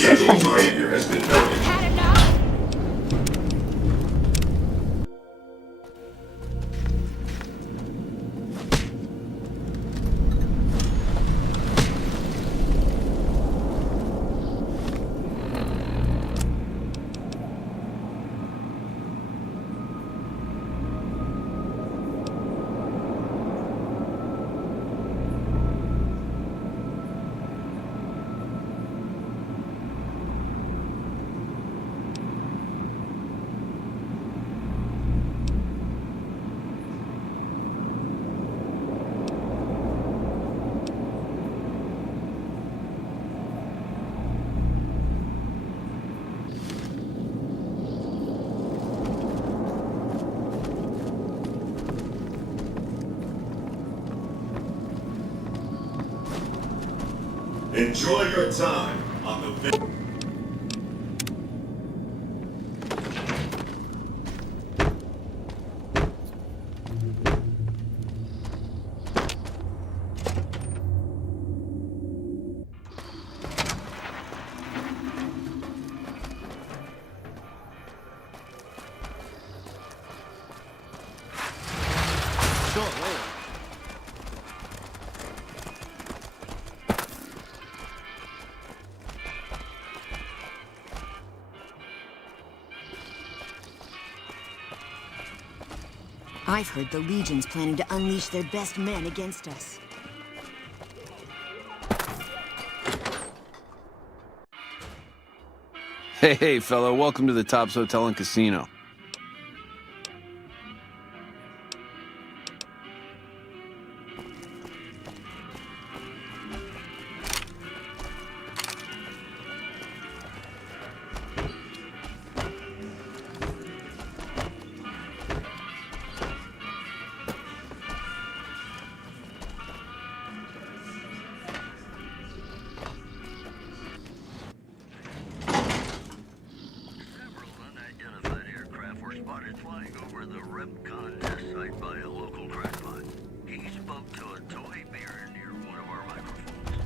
to fight. Behavior has been noted. Had enough? Enjoy your time on the I've heard the Legion's planning to unleash their best men against us. Hey, fellow, welcome to the Tops Hotel and Casino. Flying over the Repcon nest site by a local crackpot. He spoke to a toy bear near one of our microphones.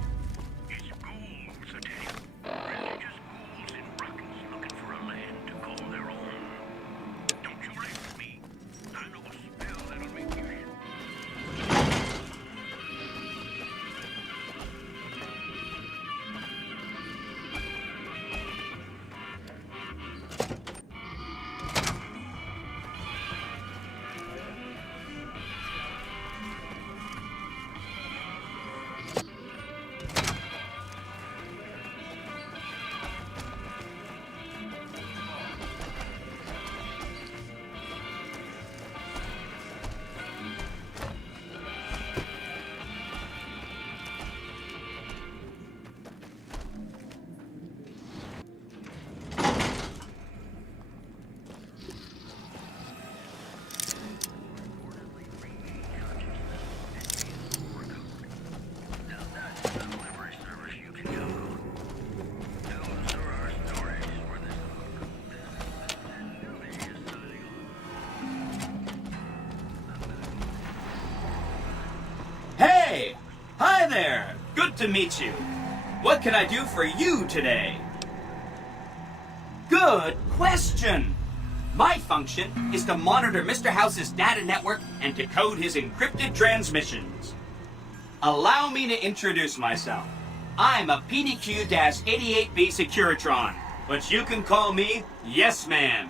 It's ghouls, I tell you. Religious ghouls in Ruckus looking for a land to call their own. Don't you let me. I know a spell that'll make you shit. Hey! Hi there! Good to meet you. What can I do for you today? Good question! My function is to monitor Mr. House's data network and decode his encrypted transmissions. Allow me to introduce myself. I'm a PDQ-88B Securitron, but you can call me Yes Man.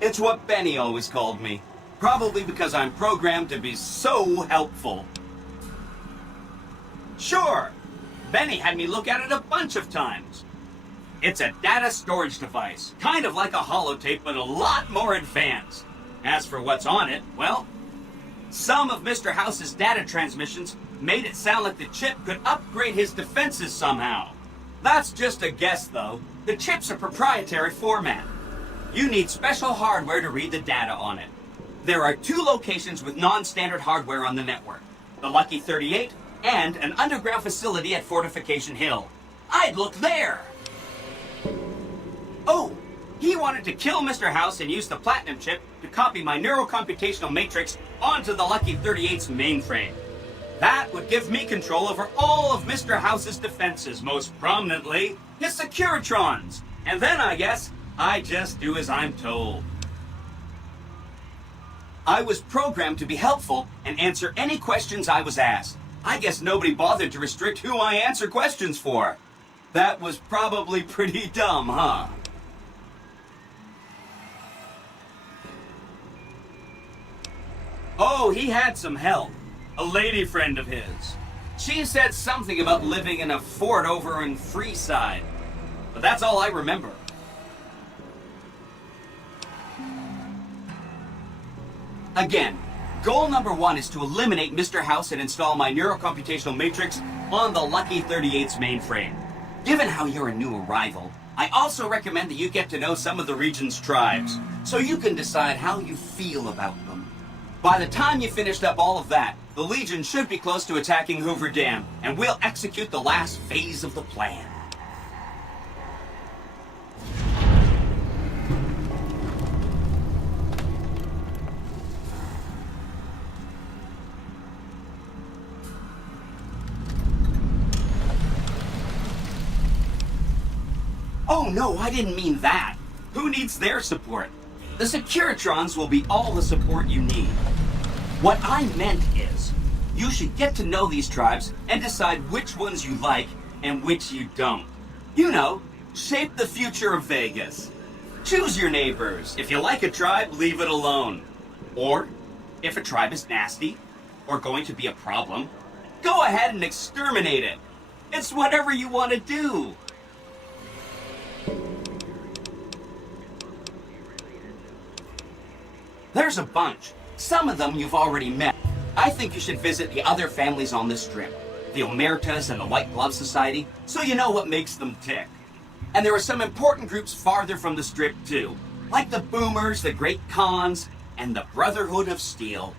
It's what Benny always called me. Probably because I'm programmed to be so helpful. Sure, Benny had me look at it a bunch of times. It's a data storage device, kind of like a holotape, but a lot more advanced. As for what's on it, well, some of Mr. House's data transmissions made it sound like the chip could upgrade his defenses somehow. That's just a guess, though. The chip's a proprietary format. You need special hardware to read the data on it. There are 2 locations with non-standard hardware on the network. The Lucky 38 and an underground facility at Fortification Hill. I'd look there! Oh, he wanted to kill Mr. House and use the Platinum chip to copy my neurocomputational matrix onto the Lucky 38's mainframe. That That would give me control over all of Mr. House's defenses, most prominently his Securitrons. And then, I guess, I just do as I'm told. I was programmed to be helpful and answer any questions I was asked. I guess nobody bothered to restrict who I answer questions for. That was probably pretty dumb, huh? Oh, he had some help. A lady friend of his. She said something about living in a fort over in Freeside. But that's all I remember. Again, goal number 1 is to eliminate Mr. House and install my neurocomputational matrix on the Lucky 38's mainframe. Given how you're a new arrival, I also recommend that you get to know some of the region's tribes, so you can decide how you feel about them. By the time you finished up all of that, the Legion should be close to attacking Hoover Dam, and we'll execute the last phase of the plan. Oh no, I didn't mean that. Who needs their support? The Securitrons will be all the support you need. What I meant is, you should get to know these tribes and decide which ones you like and which you don't. You know, shape the future of Vegas. Choose your neighbors. If you like a tribe, leave it alone. Or, if a tribe is nasty or going to be a problem, go ahead and exterminate it. It's whatever you want to do. There's a bunch. Some of them you've already met. I think you should visit the other families on this strip, the Omertas and the White Glove Society, so you know what makes them tick. And there are some important groups farther from the strip too, like the Boomers, the Great Khans, and the Brotherhood of Steel.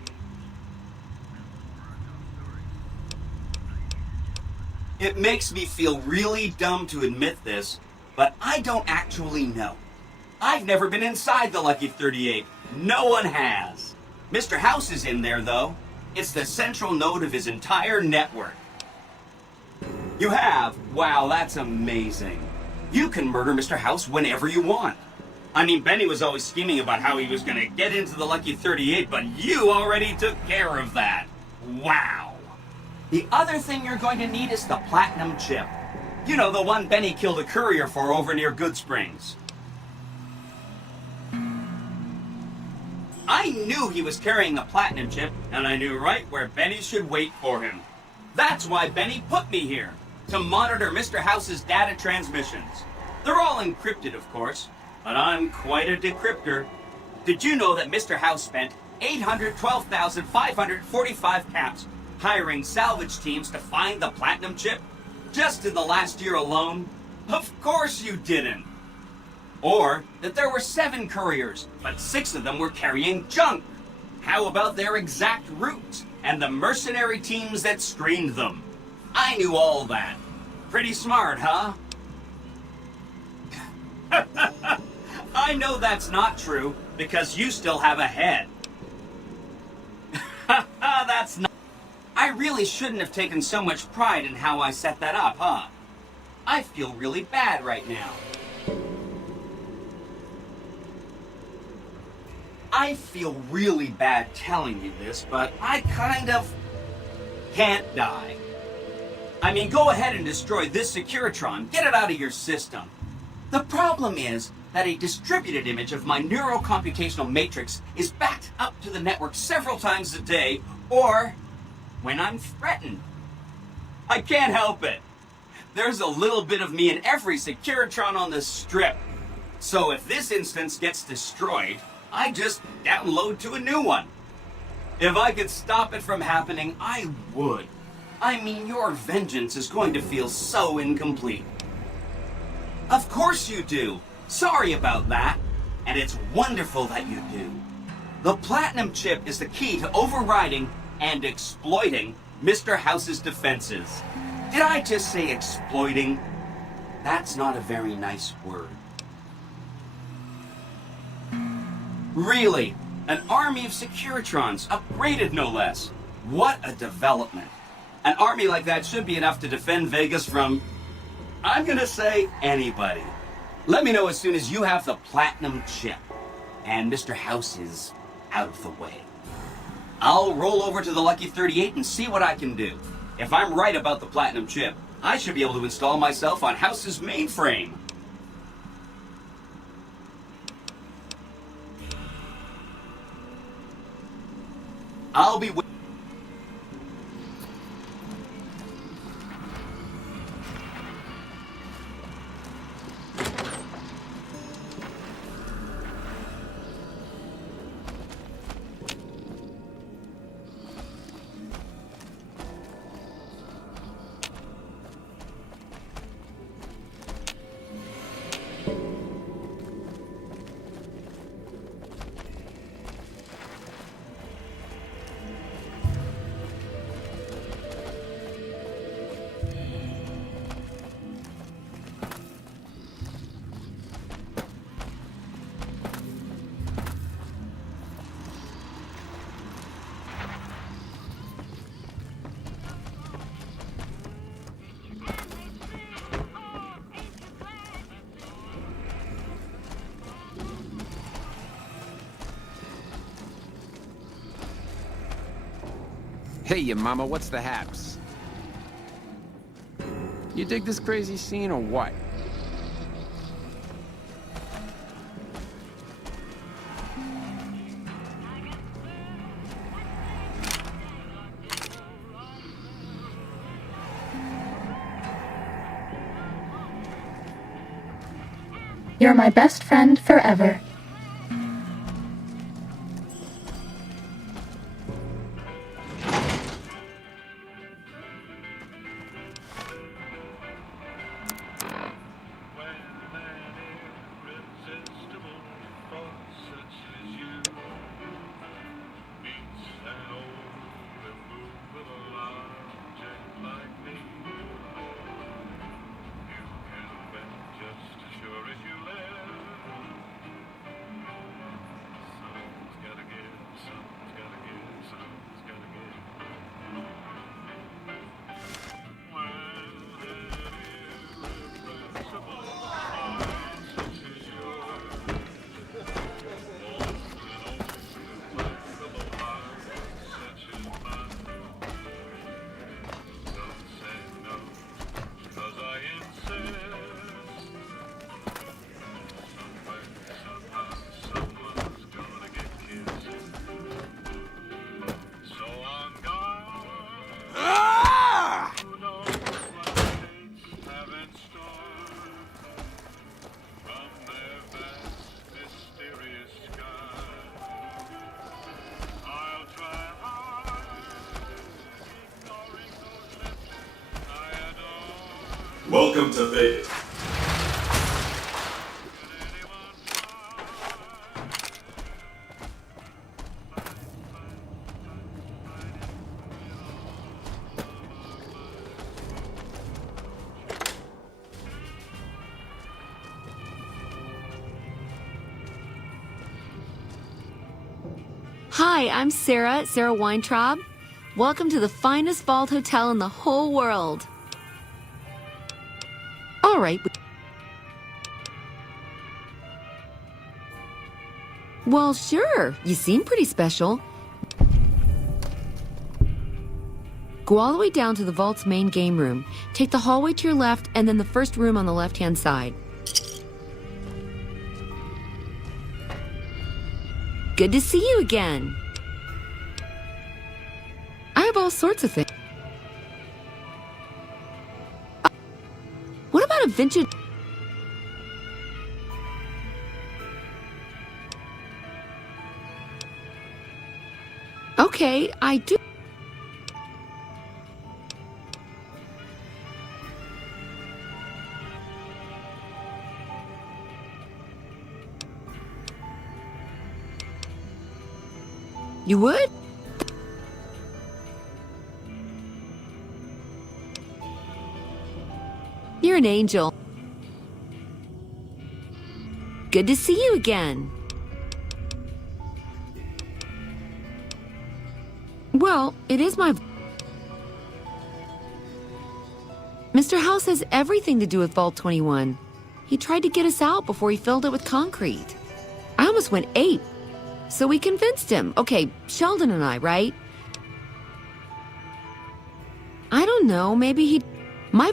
It makes me feel really dumb to admit this, but I don't actually know. I've never been inside the Lucky 38. No one has. Mr. House is in there, though. It's the central node of his entire network. You have? Wow, that's amazing. You can murder Mr. House whenever you want. I mean, Benny was always scheming about how he was going to get into the Lucky 38, but you already took care of that. Wow. The other thing you're going to need is the platinum chip. You know, the one Benny killed a courier for over near Good Springs. I knew he was carrying a platinum chip, and I knew right where Benny should wait for him. That's why Benny put me here, to monitor Mr. House's data transmissions. They're all encrypted, of course, but I'm quite a decryptor. Did you know that Mr. House spent 812,545 caps hiring salvage teams to find the platinum chip? Just in the last year alone? Of course you didn't. Or that there were 7 couriers, but 6 of them were carrying junk. How about their exact routes and the mercenary teams that screened them? I knew all that. Pretty smart, huh? I know that's not true, because you still have a head. That's not... I really shouldn't have taken so much pride in how I set that up, huh? I feel really bad right now. I feel really bad telling you this, but I kind of can't die. I mean, go ahead and destroy this Securitron. Get it out of your system. The problem is that a distributed image of my neurocomputational matrix is backed up to the network several times a day, or when I'm threatened. I can't help it. There's a little bit of me in every Securitron on the strip. So if this instance gets destroyed, I just download to a new one. If I could stop it from happening, I would. I mean, your vengeance is going to feel so incomplete. Of course you do. Sorry about that. And it's wonderful that you do. The platinum chip is the key to overriding and exploiting Mr. House's defenses. Did I just say exploiting? That's not a very nice word. Really, an army of Securitrons, upgraded no less. What a development. An army like that should be enough to defend Vegas from, I'm gonna say, anybody. Let me know as soon as you have the platinum chip and Mr. House is out of the way. I'll roll over to the Lucky 38 and see what I can do. If I'm right about the platinum chip, I should be able to install myself on House's mainframe. I'll be waiting. Hey, ya mama, what's the haps? You dig this crazy scene or what? You're my best friend forever. Welcome to Vegas. Hi, I'm Sarah Weintraub. Welcome to the finest vault hotel in the whole world. All right. Well, sure. You seem pretty special. Go all the way down to the vault's main game room. Take the hallway to your left and then the first room on the left-hand side. Good to see you again. I have all sorts of things. What about a vintage... Okay, I do... You would? You're an angel. Good to see you again. Well, it is my... Mr. House has everything to do with Vault 21. He tried to get us out before he filled it with concrete. I almost went ape. So we convinced him. Okay, Sheldon and I, right? I don't know, maybe he... My...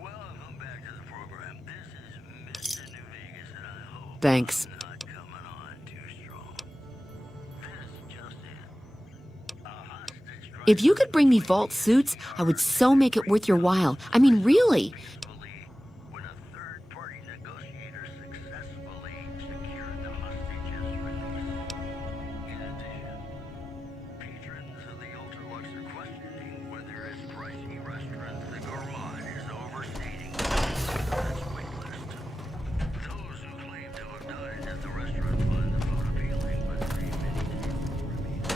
Welcome back to the program. This is Mr. New Vegas, and I hope Thanks. I'm not coming on too strong. This just in. A hostage If you could bring me Vault suits, I would so make it worth your while. I mean, really. peacefully when a third-party negotiator successfully secured the hostage's release. In addition, patrons of the Ultralux are questioning whether its pricey restaurant, the Gourmand, is overstating its wait list. Those who claim to have dined at the restaurant find the food appealing, but say many tables remain.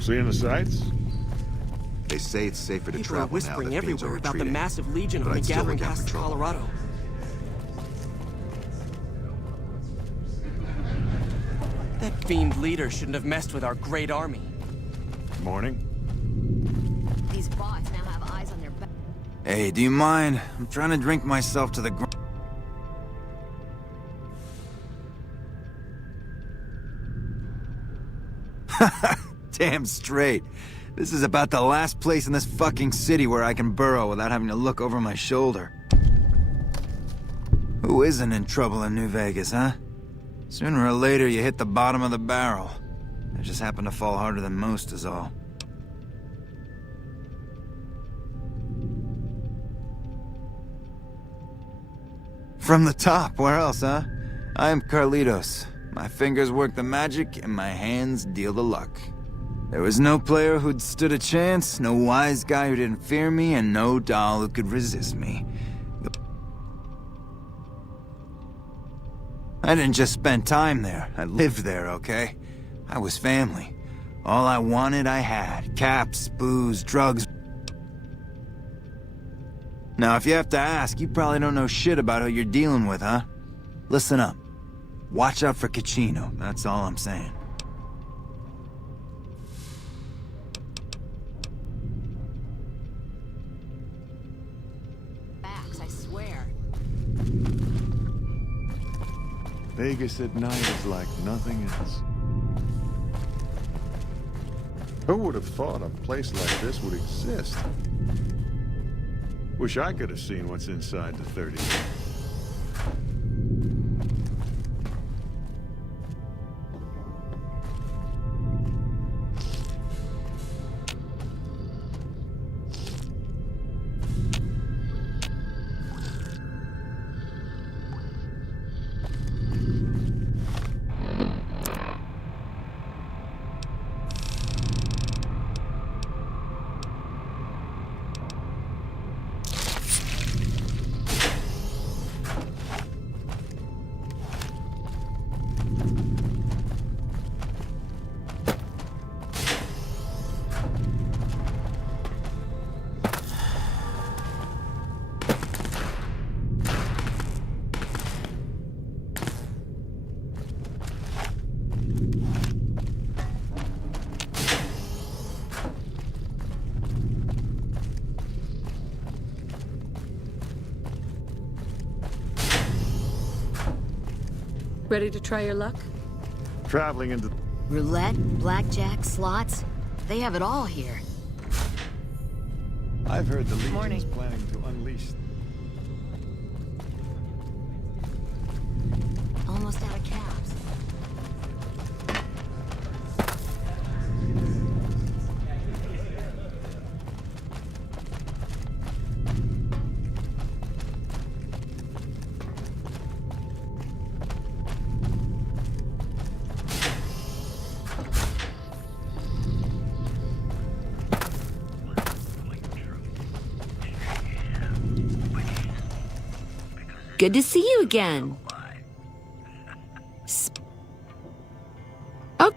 Seeing the sights? They say it's safer to People are travel now whispering that things are everywhere about the retreating. massive legion But army I'd still gathering look out past for the trouble. Colorado. That fiend leader shouldn't have messed with our great army. Morning. These bots now have eyes on their back. Hey, do you mind? I'm trying to drink myself to the ground. Damn straight. This is about the last place in this fucking city where I can burrow without having to look over my shoulder. Who isn't in trouble in New Vegas, huh? Sooner or later you hit the bottom of the barrel. I just happen to fall harder than most is all. From the top, where else, huh? I'm Carlitos. My fingers work the magic, and my hands deal the luck. There was no player who'd stood a chance, no wise guy who didn't fear me, and no doll who could resist me. I didn't just spend time there, I lived there, okay? I was family. All I wanted, I had. Caps, booze, drugs. Now, if you have to ask, you probably don't know shit about who you're dealing with, huh? Listen up. Watch out for Caccino, that's all I'm saying. Backs, I swear. Vegas at night is like nothing else. Who would have thought a place like this would exist? Wish I could have seen what's inside the 30. Ready to try your luck? Traveling into... Roulette, blackjack, slots. They have it all here. I've heard the Legion's planning to unleash... Almost out of cabs. Good to see you again. Oh.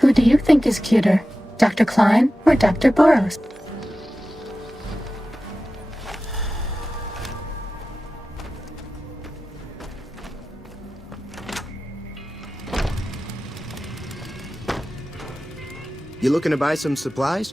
Who do you think is cuter, Dr. Klein or Dr. Boros? You looking to buy some supplies?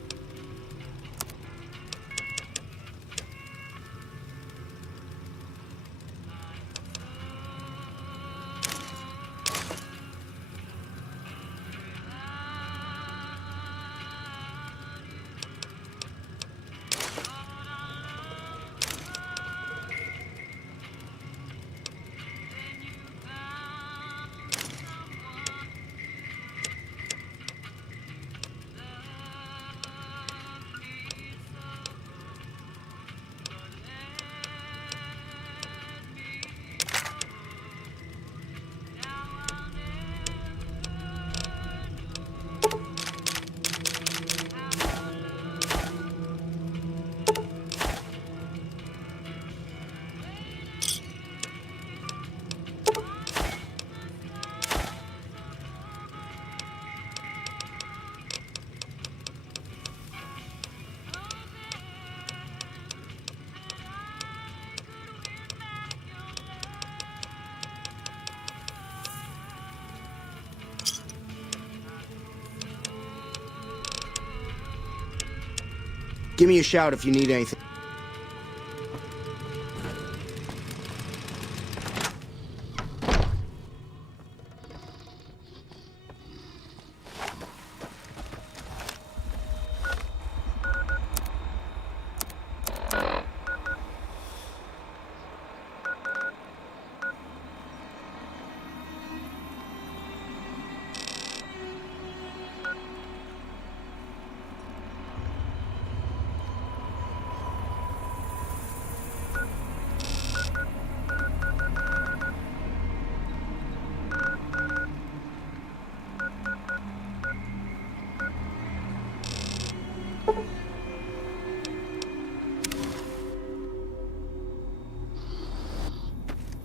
Give me a shout if you need anything.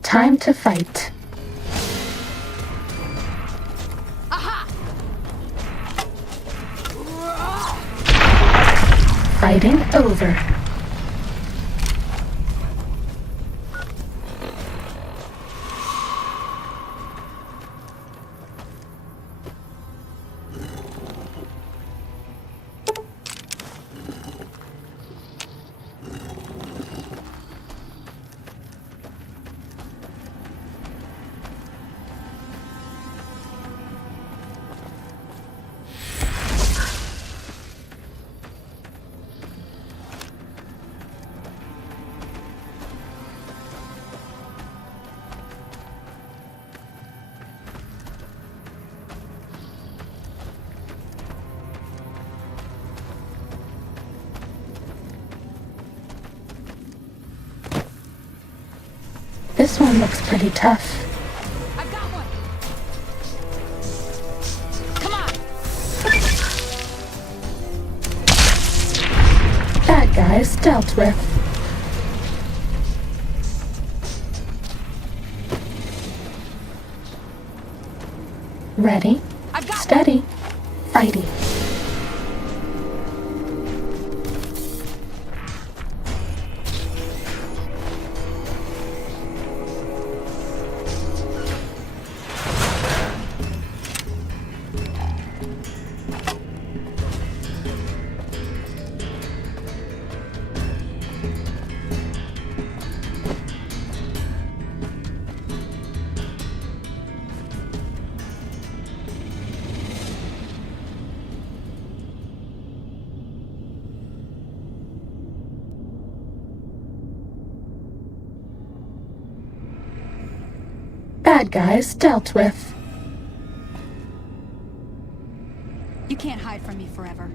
Time to fight. Aha! Fighting over. This one looks pretty tough. I've got one. Come on. Bad guys dealt with. Ready, steady, fighty. Bad guys dealt with. You can't hide from me forever.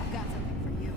I've got something for you.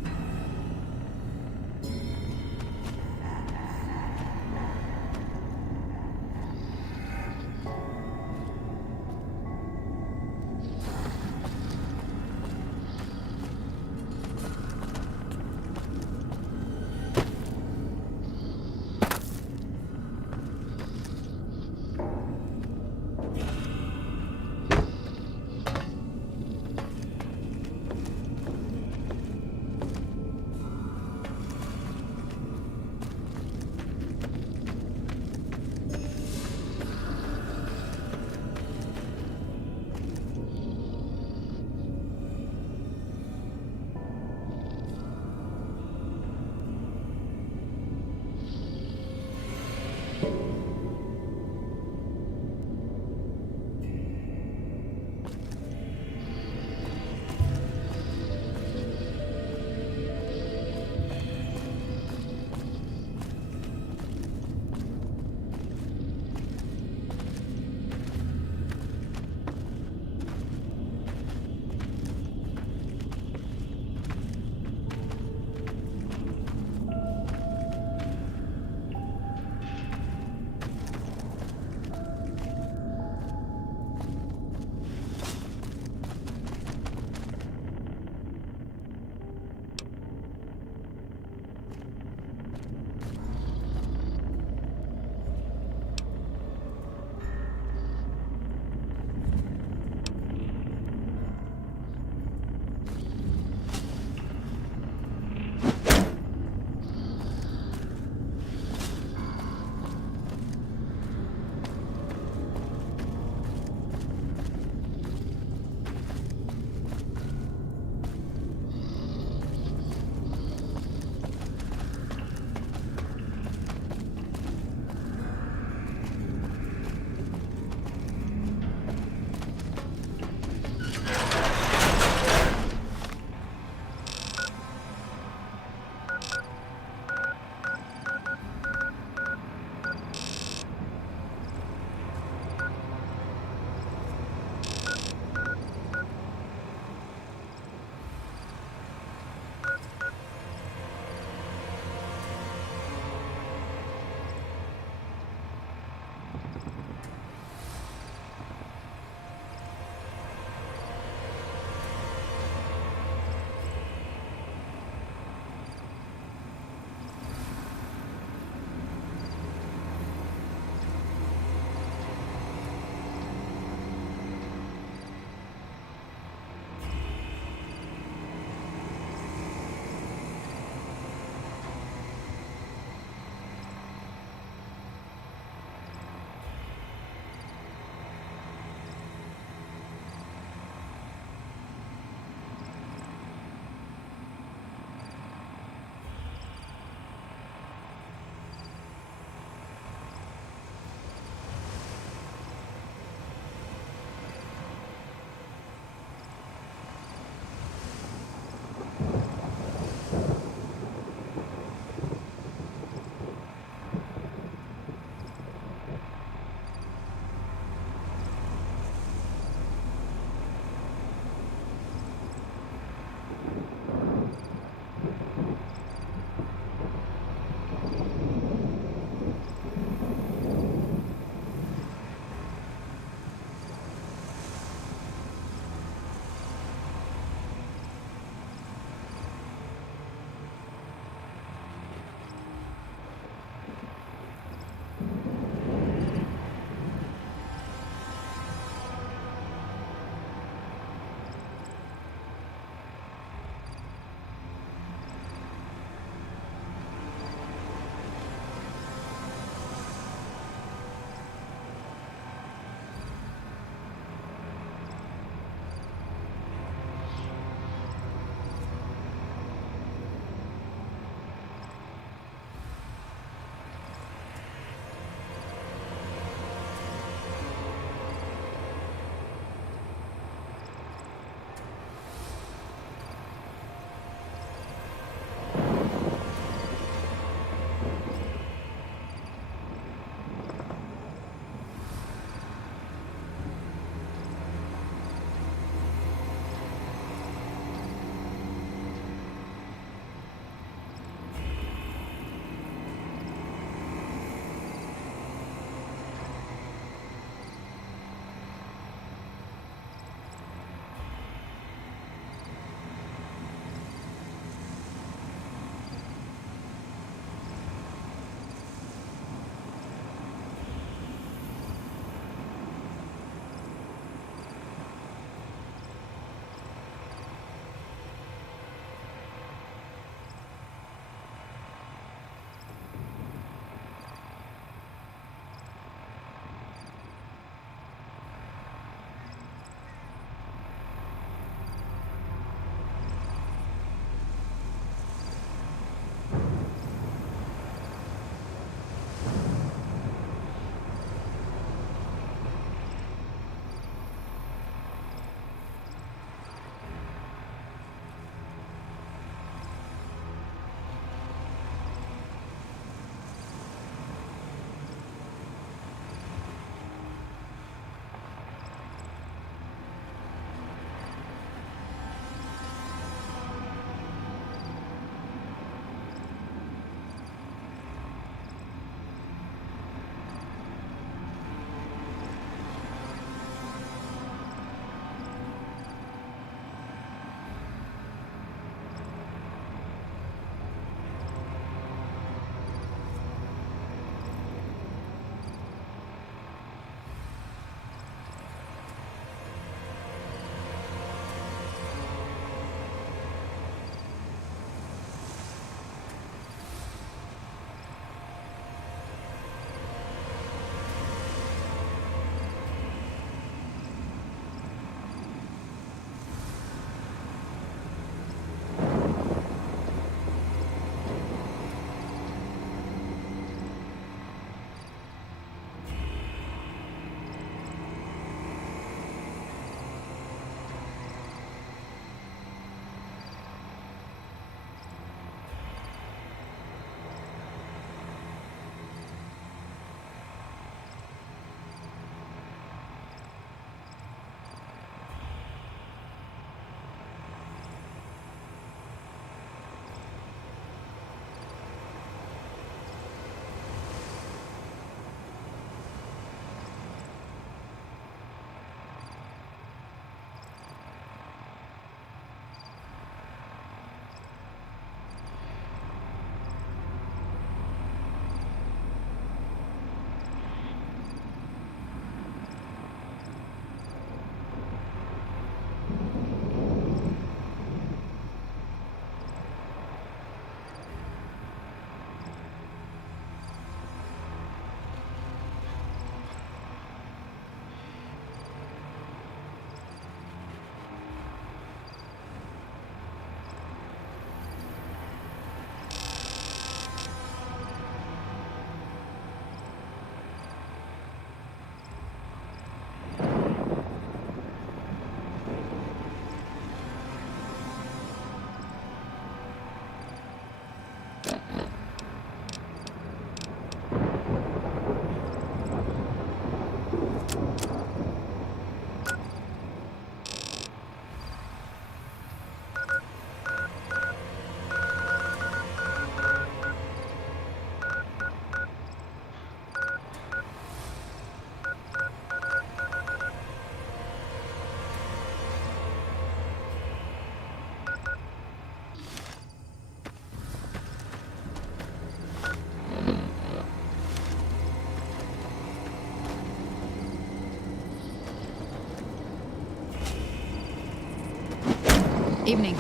Evening.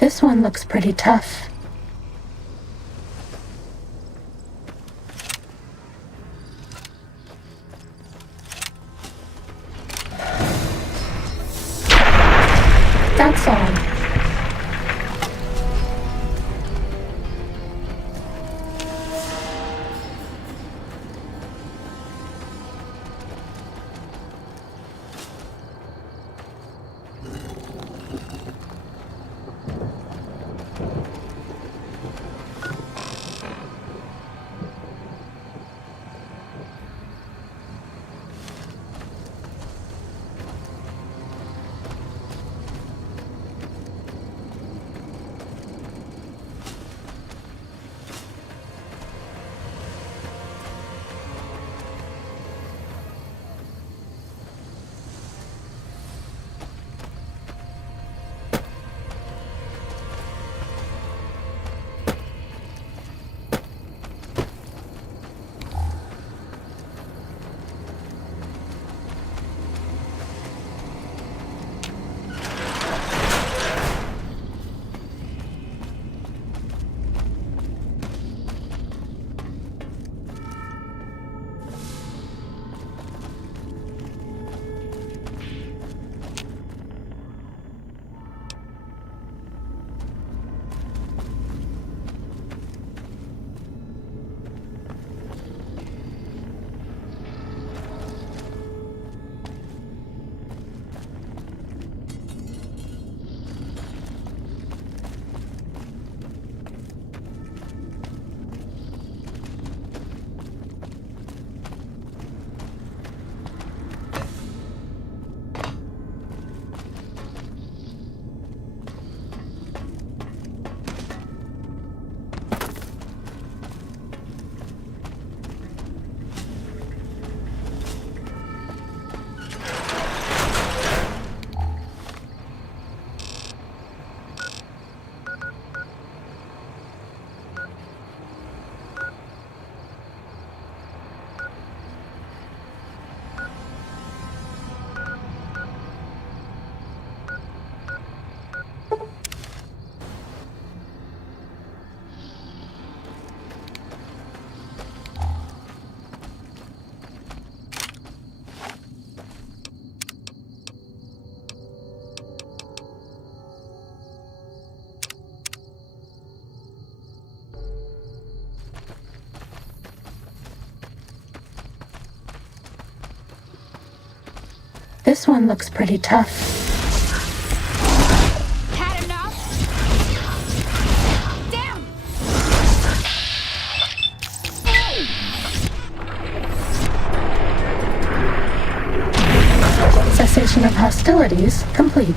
This one looks pretty tough. That's all. This one looks pretty tough. Had enough? Damn! Cessation of hostilities complete.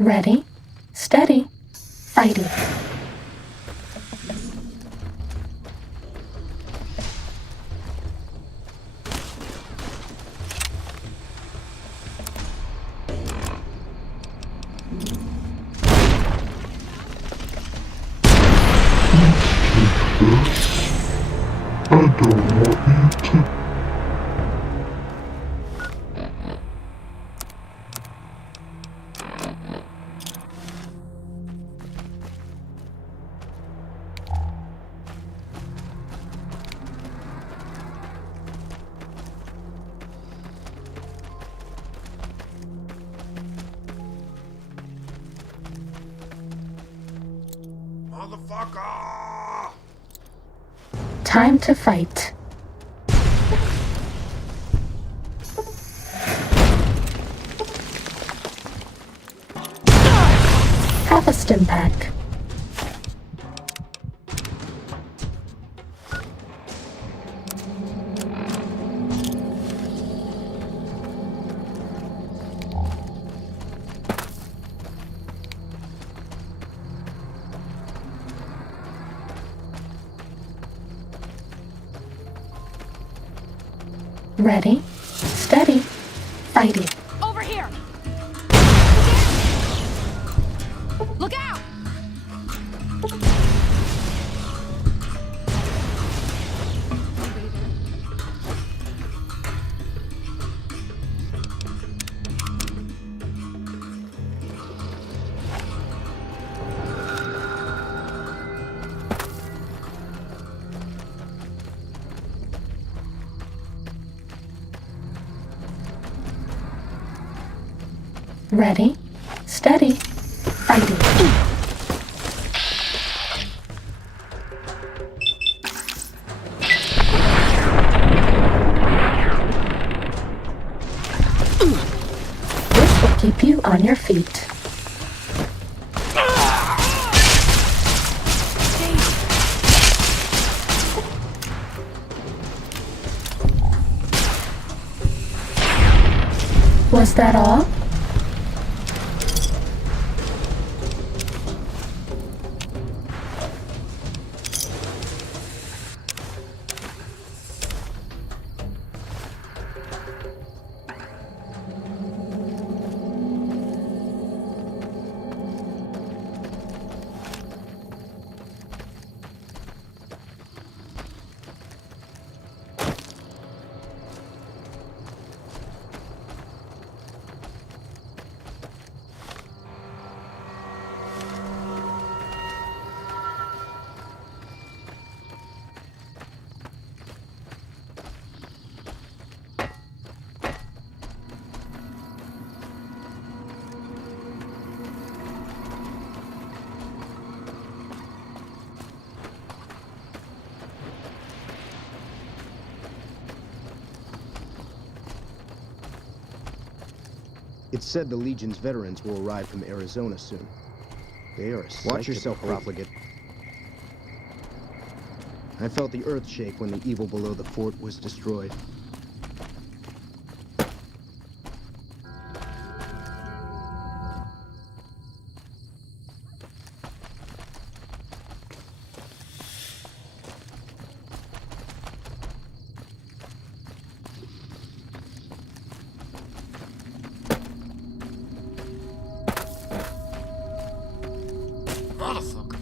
Ready, steady, fighting. Motherfucker! Time to fight. Have a stim pack. Ready, steady, fighting. Over here! Look out! Ready, steady, fighting. This will keep you on your feet. Was that all? It's said the Legion's veterans will arrive from Arizona soon. They are a sight. Watch yourself, profligate. I felt the earth shake when the evil below the fort was destroyed. Motherfucker!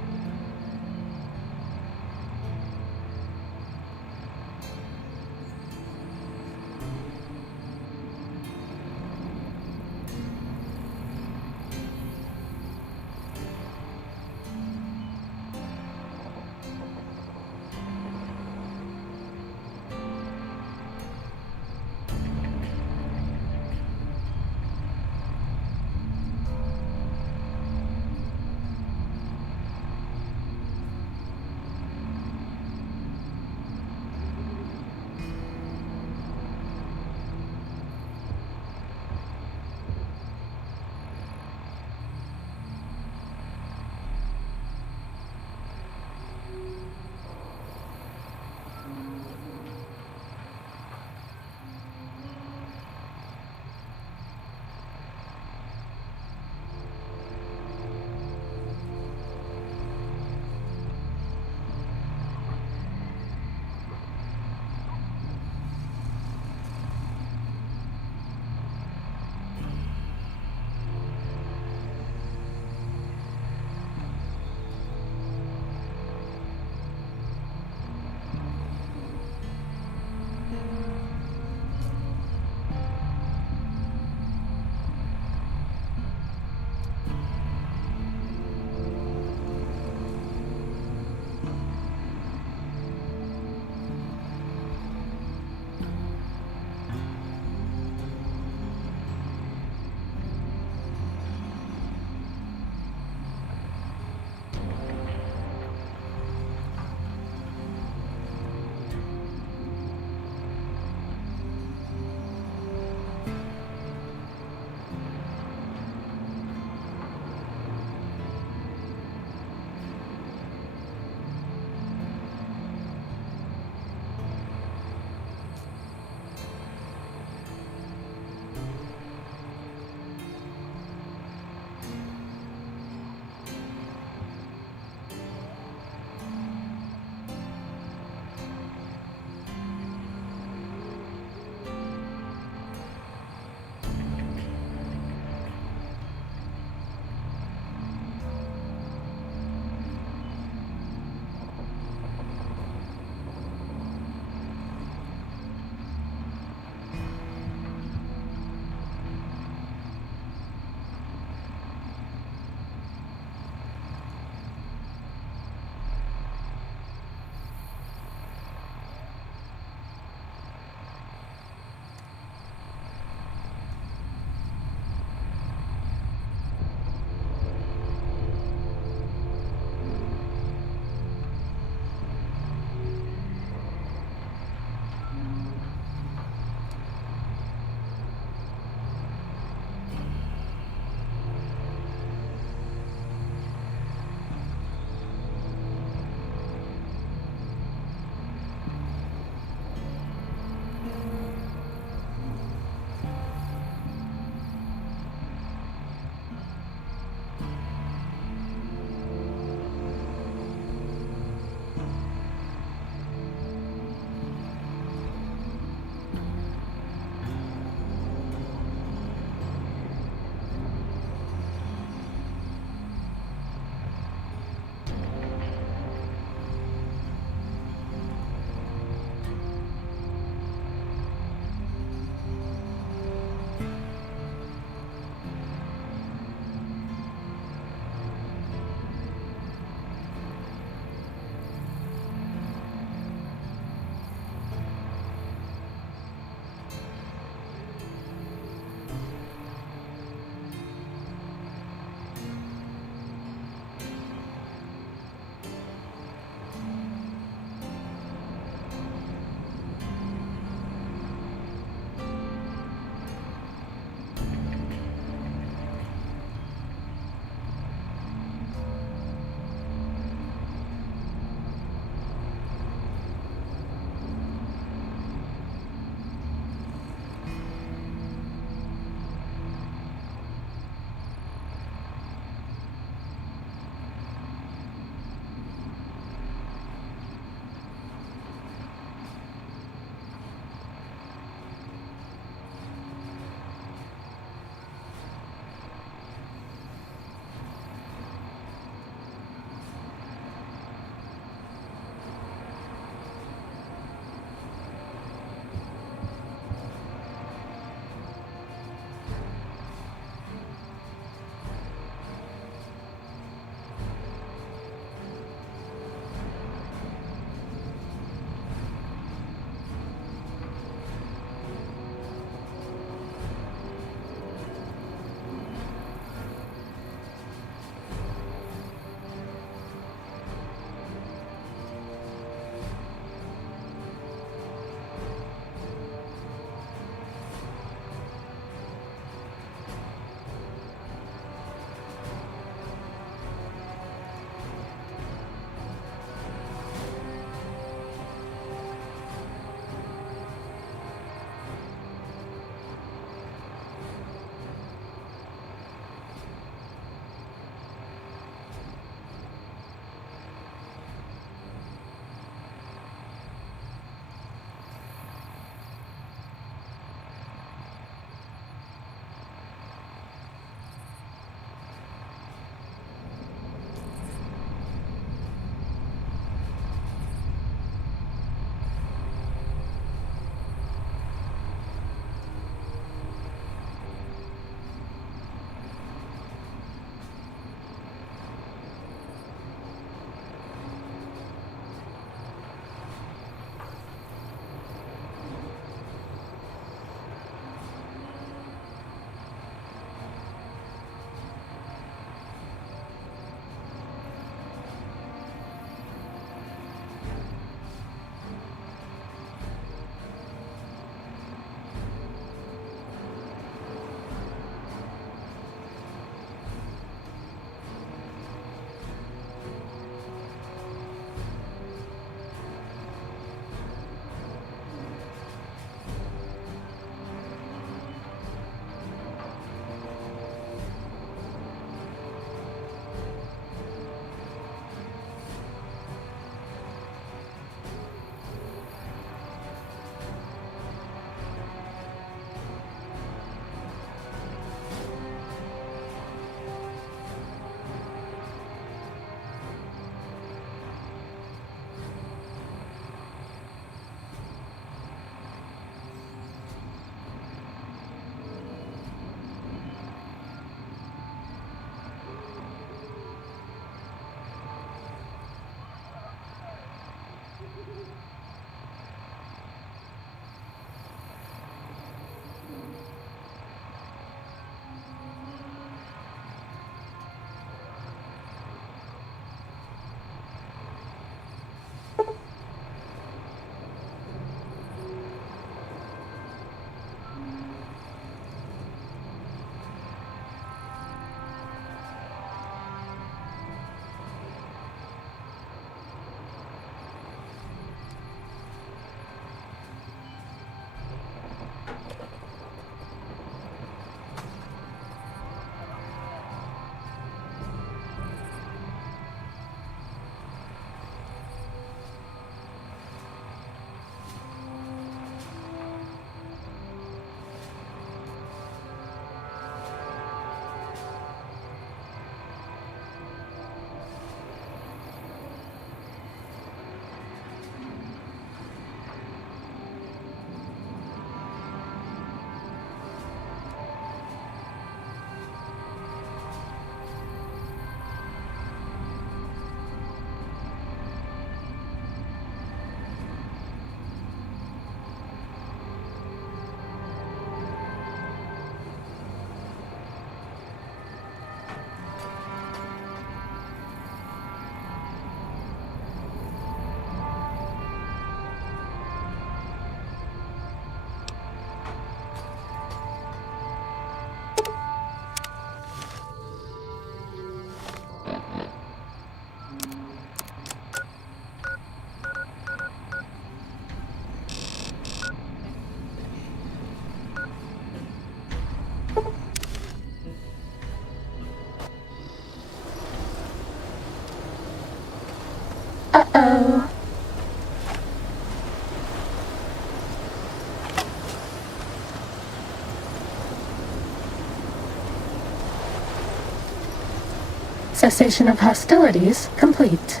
Cessation of hostilities complete.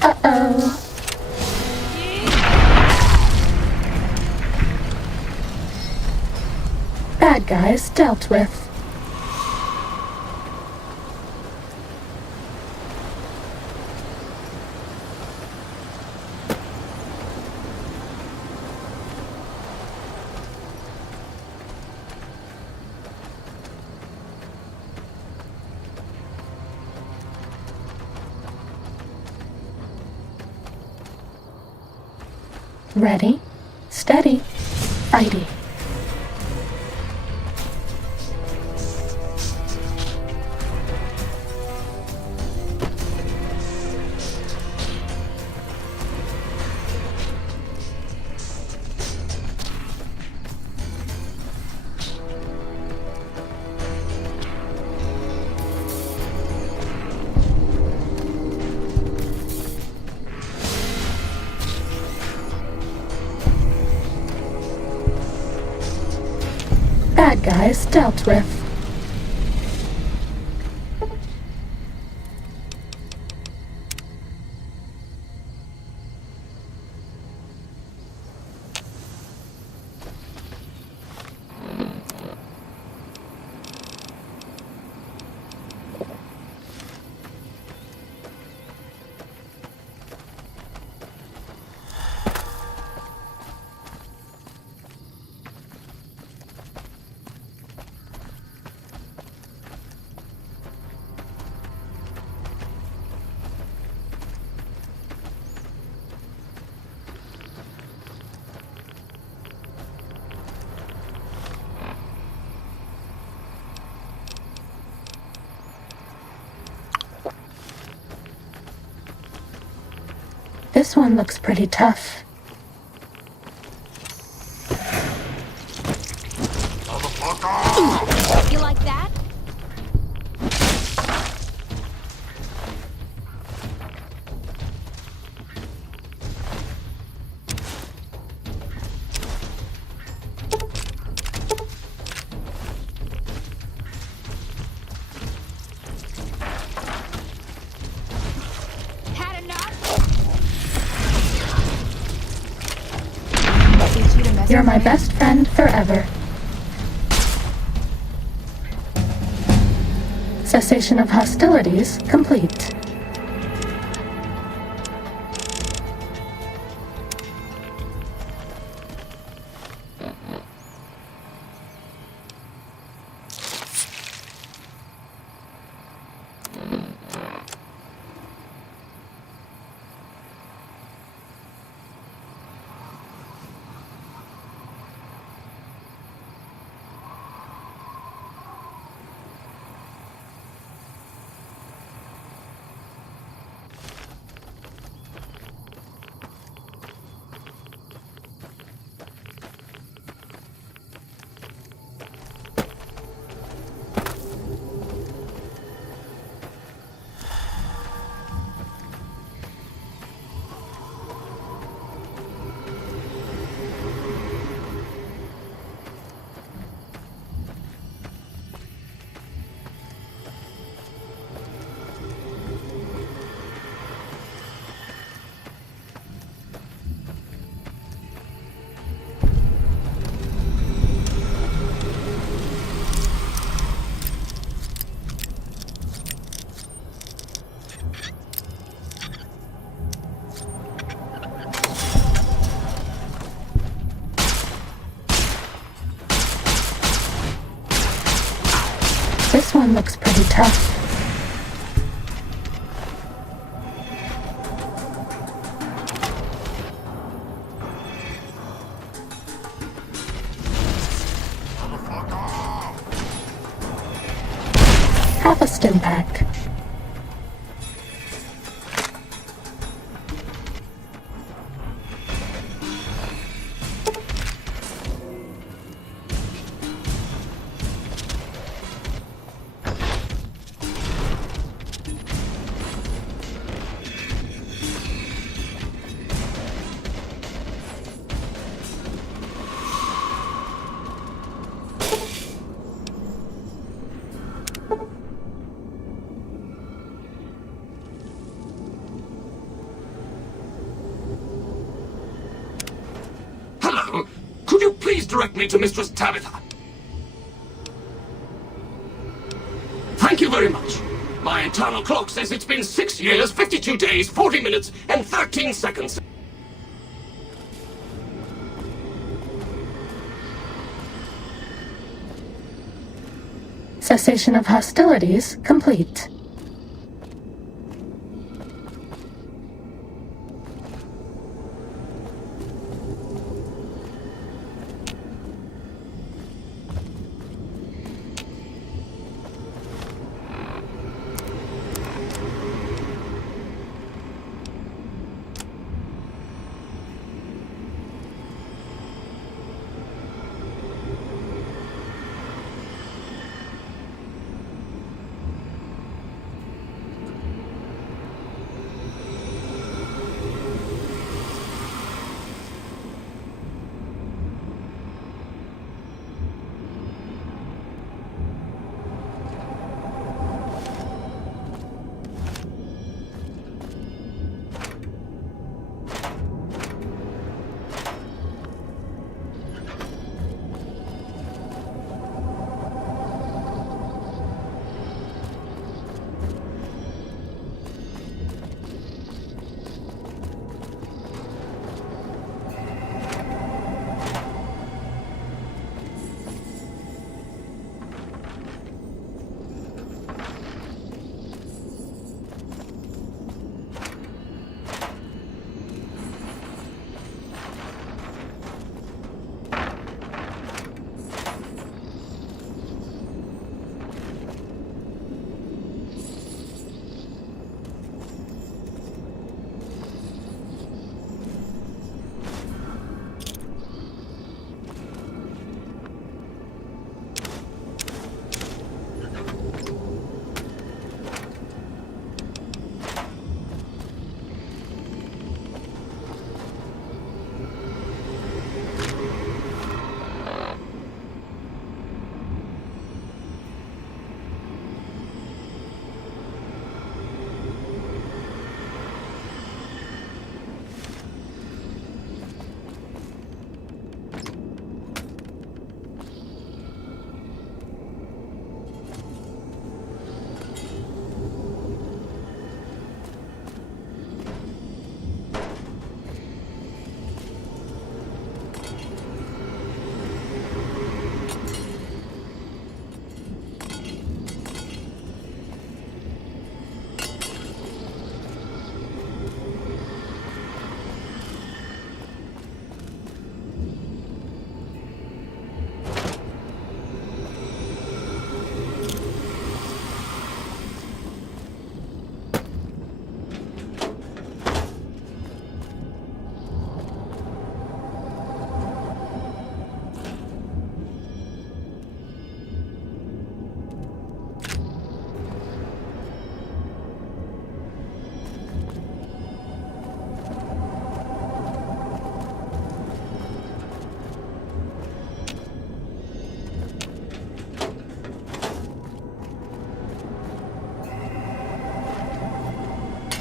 Uh-oh. Bad guys dealt with. Ready, steady, fighty. Bad guys dealt with. This one looks pretty tough. You like that? Had enough? Teach you to mess You're with my women? best friend forever. Cessation of hostilities complete. This one looks pretty tough. Half a stim pack. direct me to Mistress Tabitha. Thank you very much. My internal clock says it's been 6 years, 52 days, 40 minutes, and 13 seconds. Cessation of hostilities complete.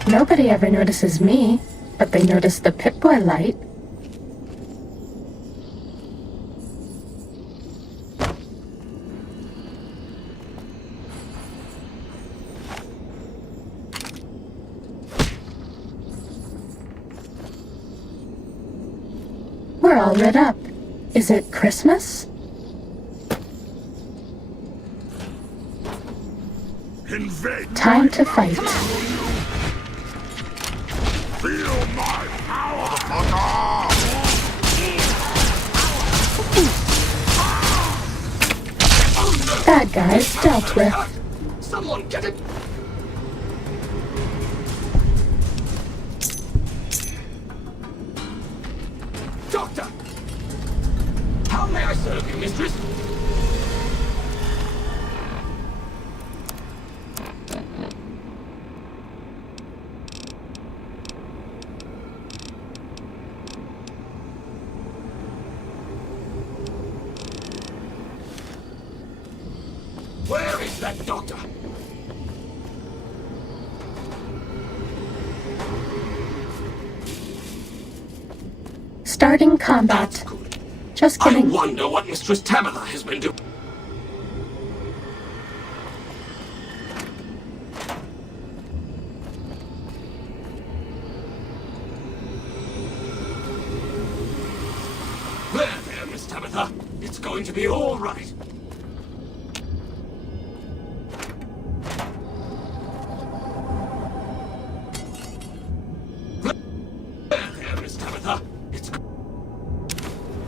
Nobody ever notices me, but they notice the Pip-Boy light. We're all lit up. Is it Christmas? Time to fight. Feel my power! Bad guys dealt with. Someone get it! Doctor! How may I serve you, mistress? Where is that doctor? Starting combat. Just I kidding. wonder what Mistress Tabitha has been doing. There, Miss Tabitha. It's going to be all right. There, Miss Tabitha. It's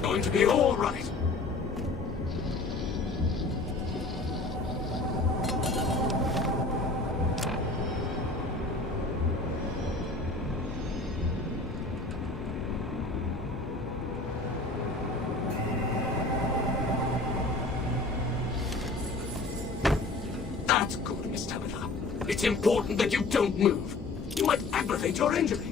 going to be all right. That's good, Miss Tabitha. It's important that you don't move. You might aggravate your injury.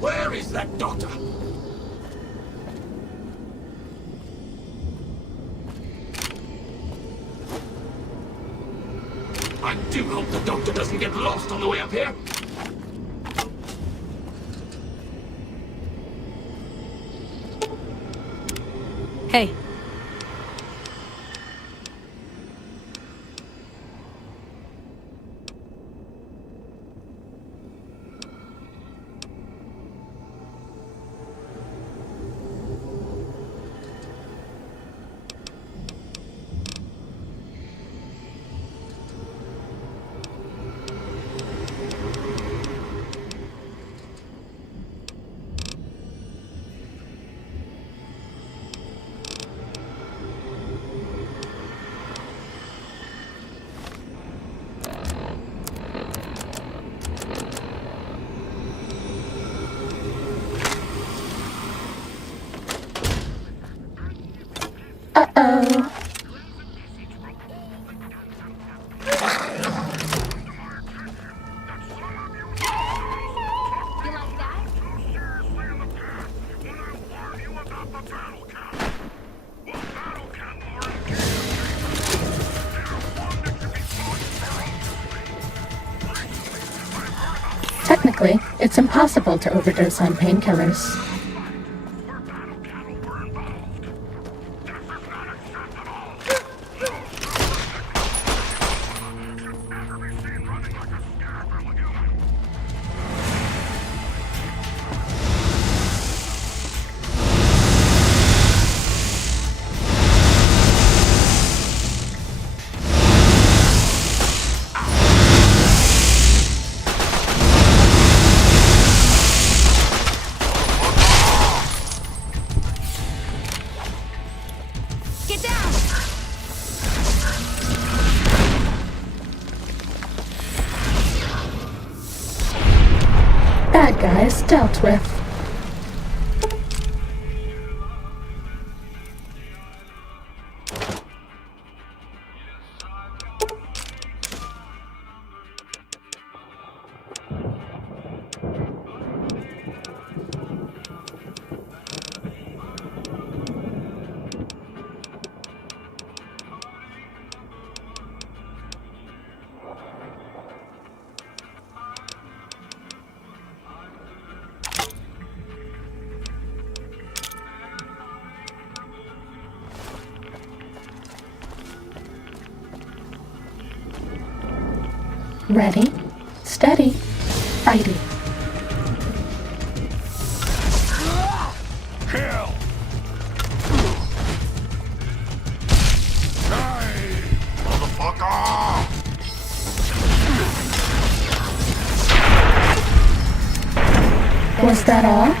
Where is that doctor? I do hope the doctor doesn't get lost on the way up here. Hey. Uh-oh. Technically, it's impossible to overdose on painkillers. Get down! Bad guys dealt with. Ready, steady, fighting. Kill! Die, motherfucker! Was that all?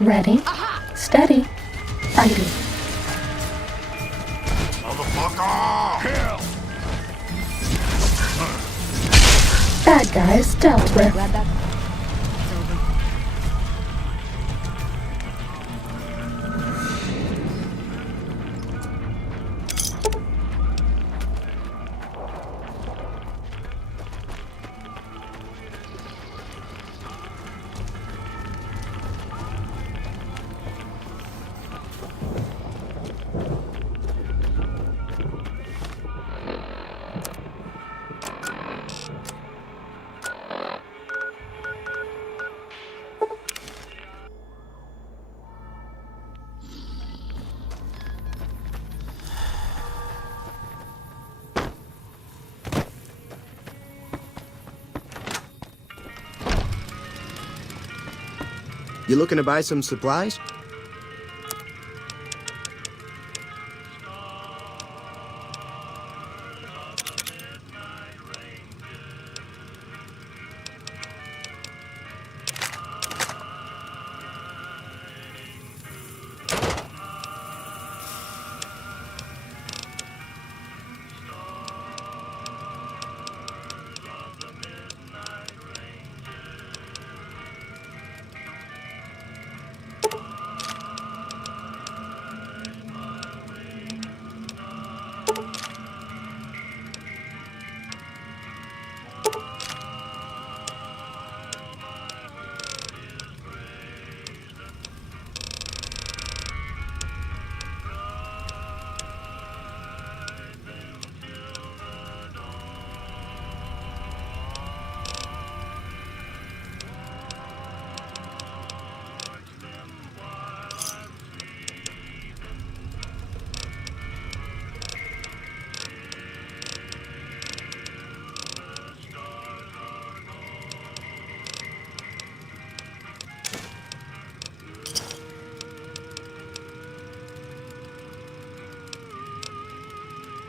Ready, steady, fighting. Motherfucker! Kill! Bad guys dealt with. You looking to buy some supplies?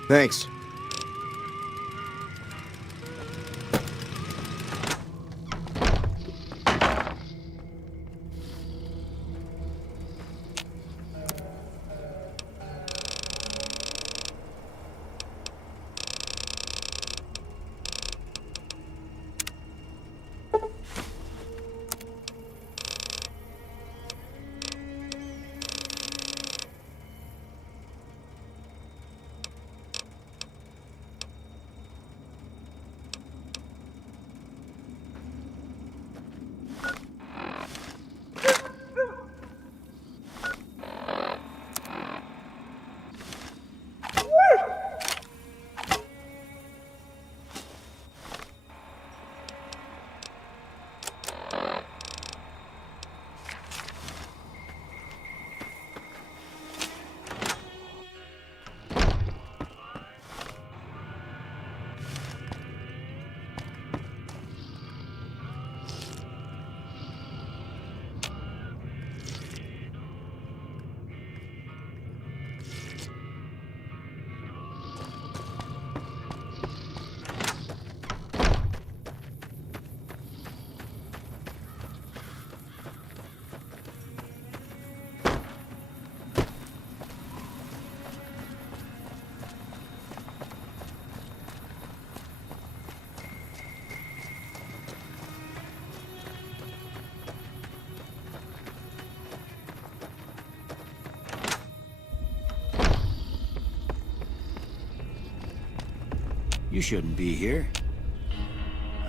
Thanks. You shouldn't be here.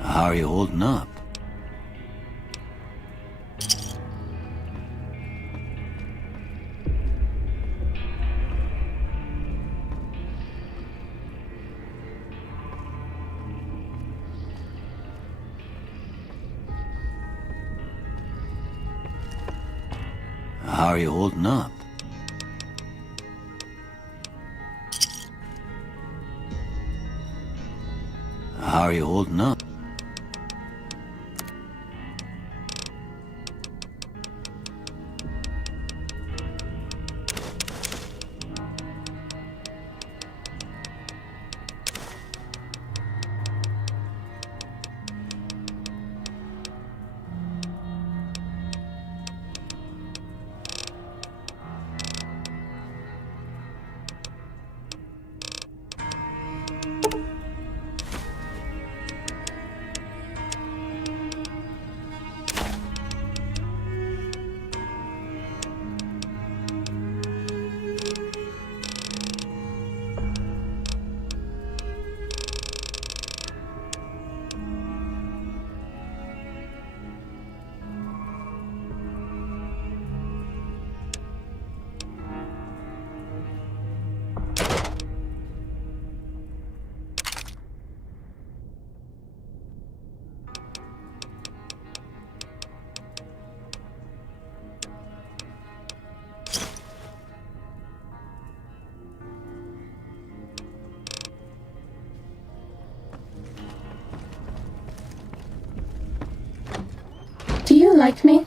How are you holding up? How are you holding up? How are you holding up? Do you like me?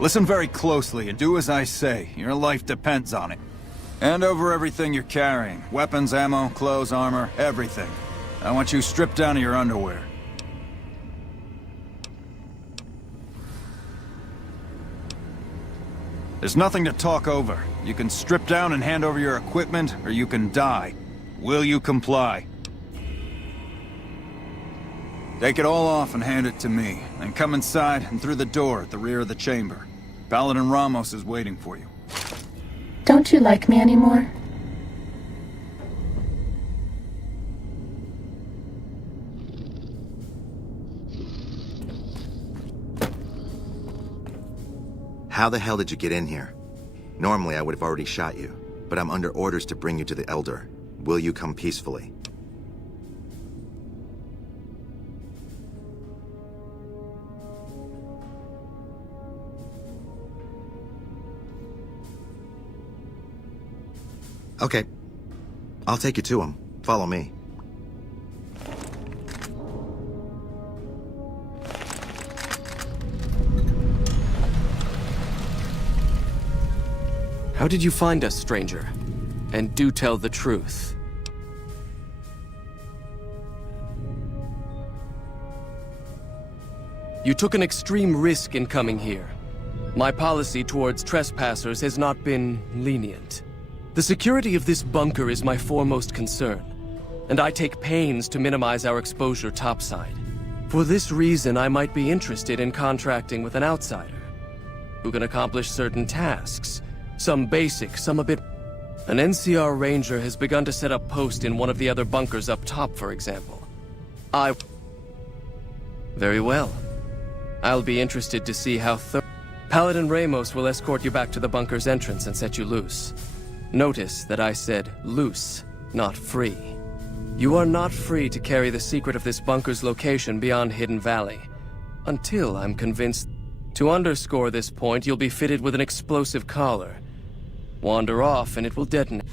Listen very closely and do as I say. Your life depends on it. Hand over everything you're carrying. Weapons, ammo, clothes, armor, everything. I want you stripped down to your underwear. There's nothing to talk over. You can strip down and hand over your equipment, or you can die. Will you comply? Take it all off and hand it to me. Then come inside and through the door at the rear of the chamber. Paladin Ramos is waiting for you. Don't you like me anymore? How the hell did you get in here? Normally I would have already shot you, but I'm under orders to bring you to the Elder. Will you come peacefully? Okay. I'll take you to him. Follow me. How did you find us, stranger? And do tell the truth. You took an extreme risk in coming here. My policy towards trespassers has not been lenient. The security of this bunker is my foremost concern, and I take pains to minimize our exposure topside. For this reason, I might be interested in contracting with an outsider who can accomplish certain tasks. Some basic, some a bit... An NCR ranger has begun to set up post in one of the other bunkers up top, for example. Very well. I'll be interested to see how Paladin Ramos will escort you back to the bunker's entrance and set you loose. Notice that I said loose, not free. You are not free to carry the secret of this bunker's location beyond Hidden Valley, until I'm convinced... To underscore this point, you'll be fitted with an explosive collar. Wander off and it will detonate.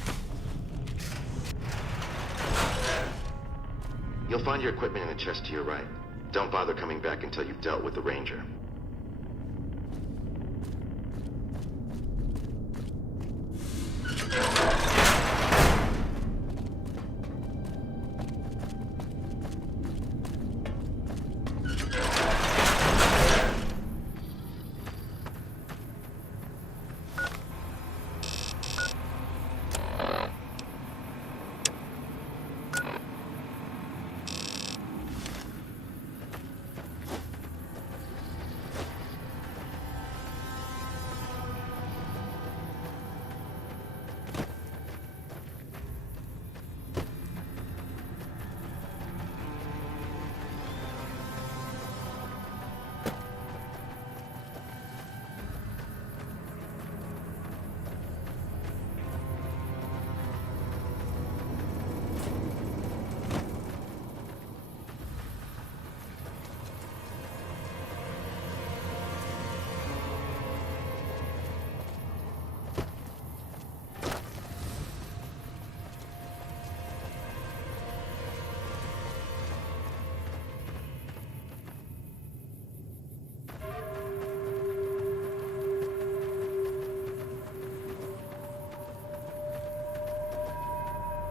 You'll find your equipment in the chest to your right. Don't bother coming back until you've dealt with the Ranger.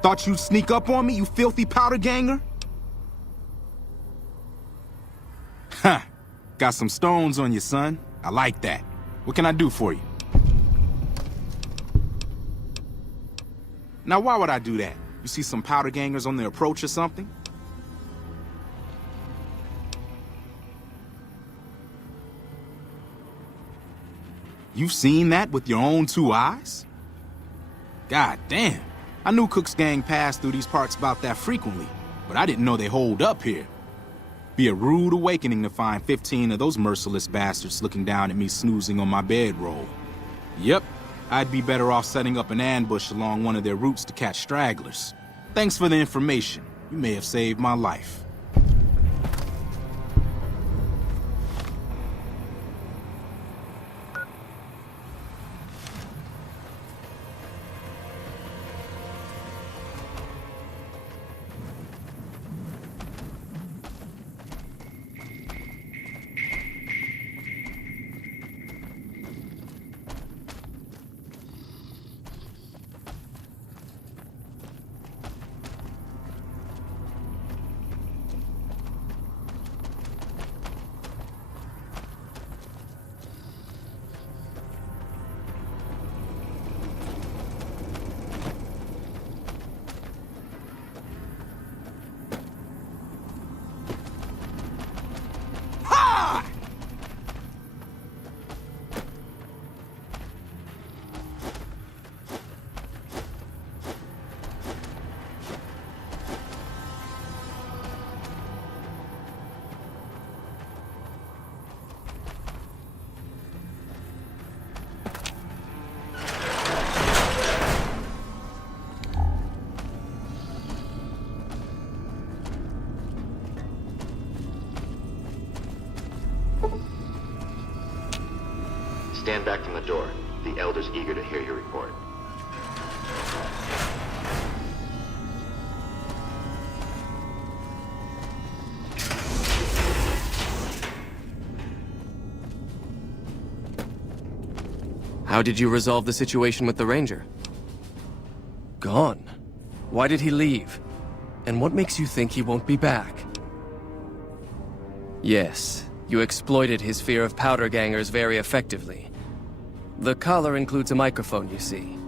Thought you'd sneak up on me, you filthy powder ganger? Huh. Got some stones on you, son. I like that. What can I do for you? Now, why would I do that? You see some powder gangers on the approach or something? You've seen that with your own two eyes? God damn. I knew Cook's gang passed through these parts about that frequently, but I didn't know they holed up here. Be a rude awakening to find 15 of those merciless bastards looking down at me snoozing on my bedroll. Yep, I'd be better off setting up an ambush along one of their routes to catch stragglers. Thanks for the information. You may have saved my life. Stand back from the door. The Elder's eager to hear your report. How did you resolve the situation with the Ranger? Gone. Why did he leave? And what makes you think he won't be back? Yes, you exploited his fear of powder gangers very effectively. The collar includes a microphone, you see.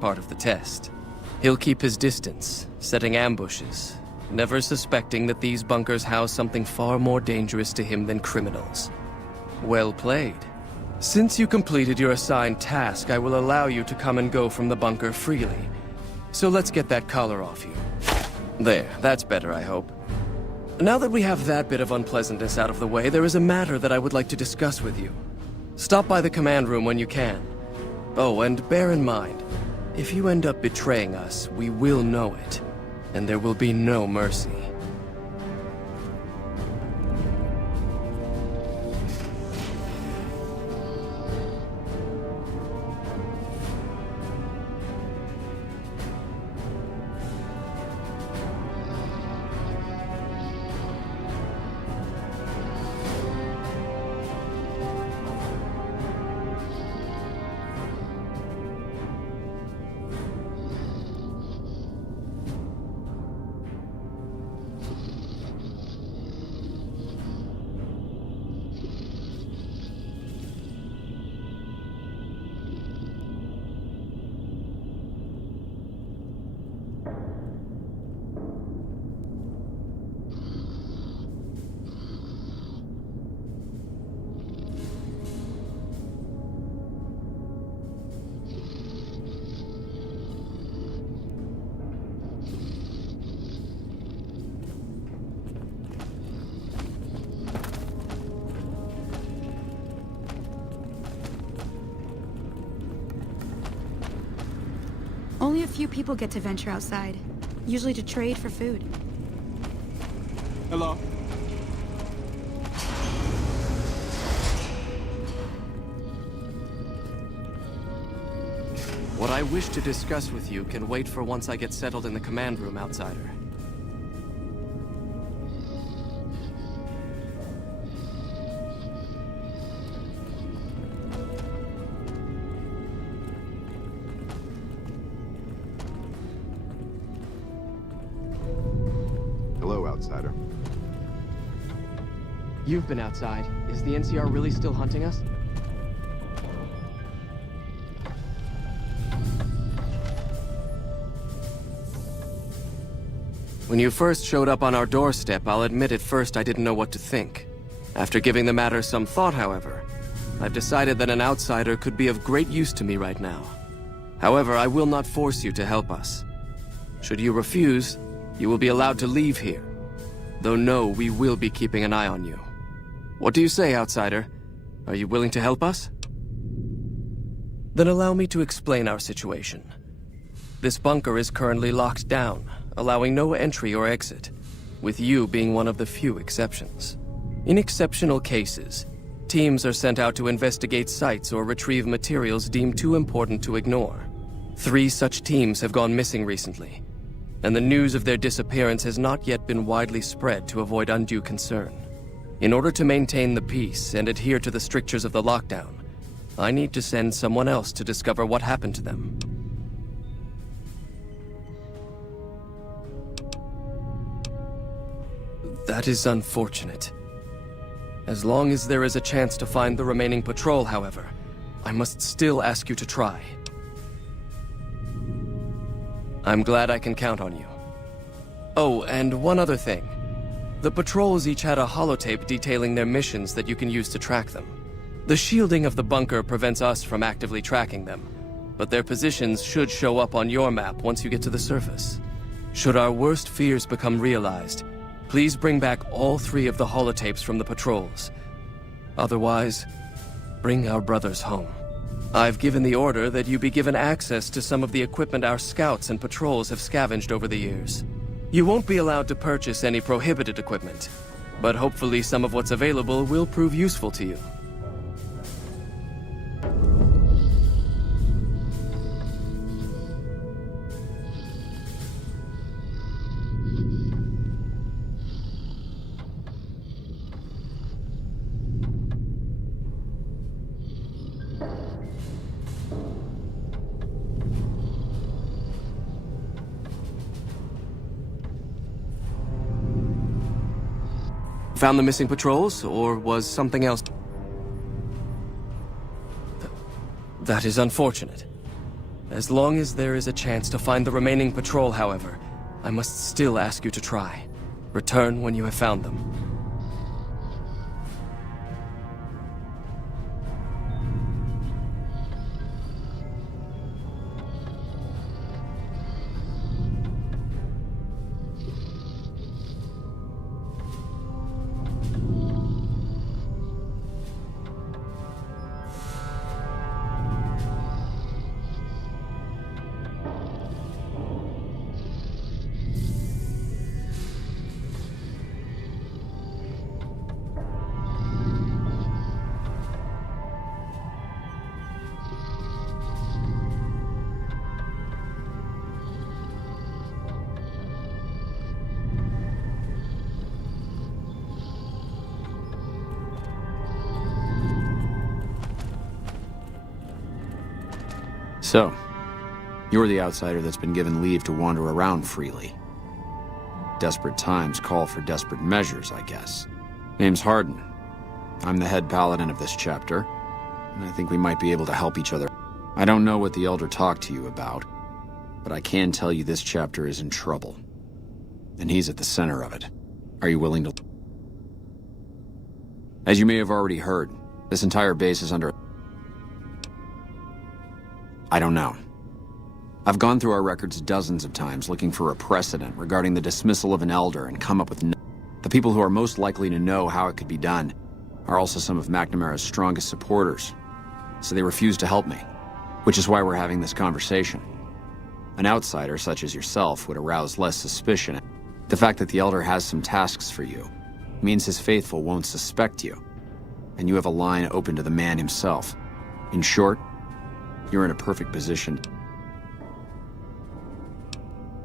Part of the test. He'll keep his distance, setting ambushes, never suspecting that these bunkers house something far more dangerous to him than criminals. Well played. Since you completed your assigned task, I will allow you to come and go from the bunker freely. So let's get that collar off you. There, that's better, I hope. Now that we have that bit of unpleasantness out of the way, there is a matter that I would like to discuss with you. Stop by the command room when you can. Oh, and bear in mind, if you end up betraying us, we will know it, and there will be no mercy. Only a few people get to venture outside, usually to trade for food. Hello? What I wish to discuss with you can wait for once I get settled in the command room, Outsider. Hello, Outsider. You've been outside. Is the NCR really still hunting us? When you first showed up on our doorstep, I'll admit at first I didn't know what to think. After giving the matter some thought, however, I've decided that an outsider could be of great use to me right now. However, I will not force you to help us. Should you refuse, you will be allowed to leave here. Though no, we will be keeping an eye on you. What do you say, outsider? Are you willing to help us? Then allow me to explain our situation. This bunker is currently locked down, allowing no entry or exit, with you being one of the few exceptions. In exceptional cases, teams are sent out to investigate sites or retrieve materials deemed too important to ignore. 3 such teams have gone missing recently, and the news of their disappearance has not yet been widely spread to avoid undue concern. In order to maintain the peace and adhere to the strictures of the lockdown, I need to send someone else to discover what happened to them. That is unfortunate. As long as there is a chance to find the remaining patrol, however, I must still ask you to try. I'm glad I can count on you. Oh, and one other thing. The patrols each had a holotape detailing their missions that you can use to track them. The shielding of the bunker prevents us from actively tracking them, but their positions should show up on your map once you get to the surface. Should our worst fears become realized, please bring back all 3 of the holotapes from the patrols. Otherwise, bring our brothers home. I've given the order that you be given access to some of the equipment our scouts and patrols have scavenged over the years. You won't be allowed to purchase any prohibited equipment, but hopefully some of what's available will prove useful to you. Found the missing patrols, or was something else? That is unfortunate. As long as there is a chance to find the remaining patrol, however, I must still ask you to try. Return when you have found them. So, you're the outsider that's been given leave to wander around freely. Desperate times call for desperate measures, I guess. Name's Hardin. I'm the head paladin of this chapter, and I think we might be able to help each other. I don't know what the Elder talked to you about, but I can tell you this chapter is in trouble. And he's at the center of it. Are you willing to... As you may have already heard, this entire base is under... I don't know. I've gone through our records dozens of times looking for a precedent regarding the dismissal of an elder and come up with no... The people who are most likely to know how it could be done are also some of McNamara's strongest supporters, so they refuse to help me, which is why we're having this conversation. An outsider such as yourself would arouse less suspicion. The fact that the elder has some tasks for you means his faithful won't suspect you, and you have a line open to the man himself. In short, you're in a perfect position.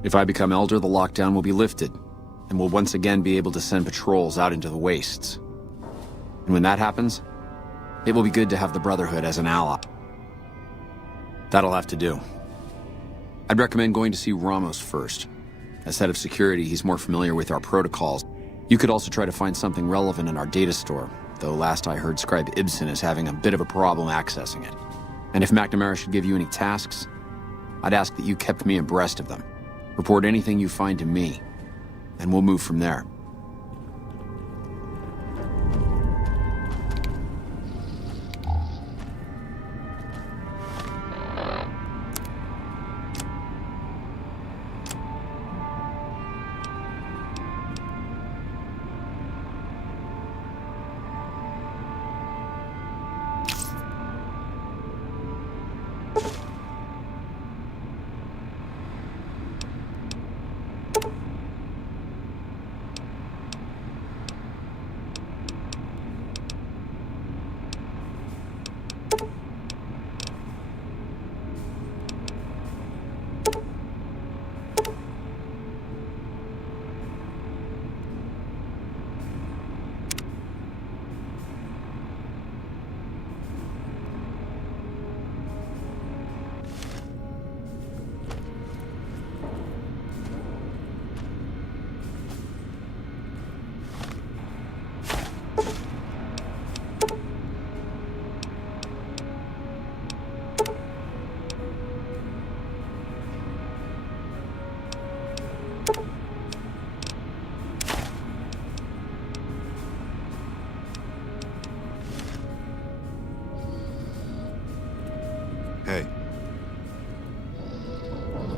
If I become elder, the lockdown will be lifted, and we'll once again be able to send patrols out into the wastes. And when that happens, it will be good to have the Brotherhood as an ally. That'll have to do. I'd recommend going to see Ramos first. As head of security, he's more familiar with our protocols. You could also try to find something relevant in our data store, though last I heard Scribe Ibsen is having a bit of a problem accessing it. And if McNamara should give you any tasks, I'd ask that you kept me abreast of them. Report anything you find to me, and we'll move from there. Hey.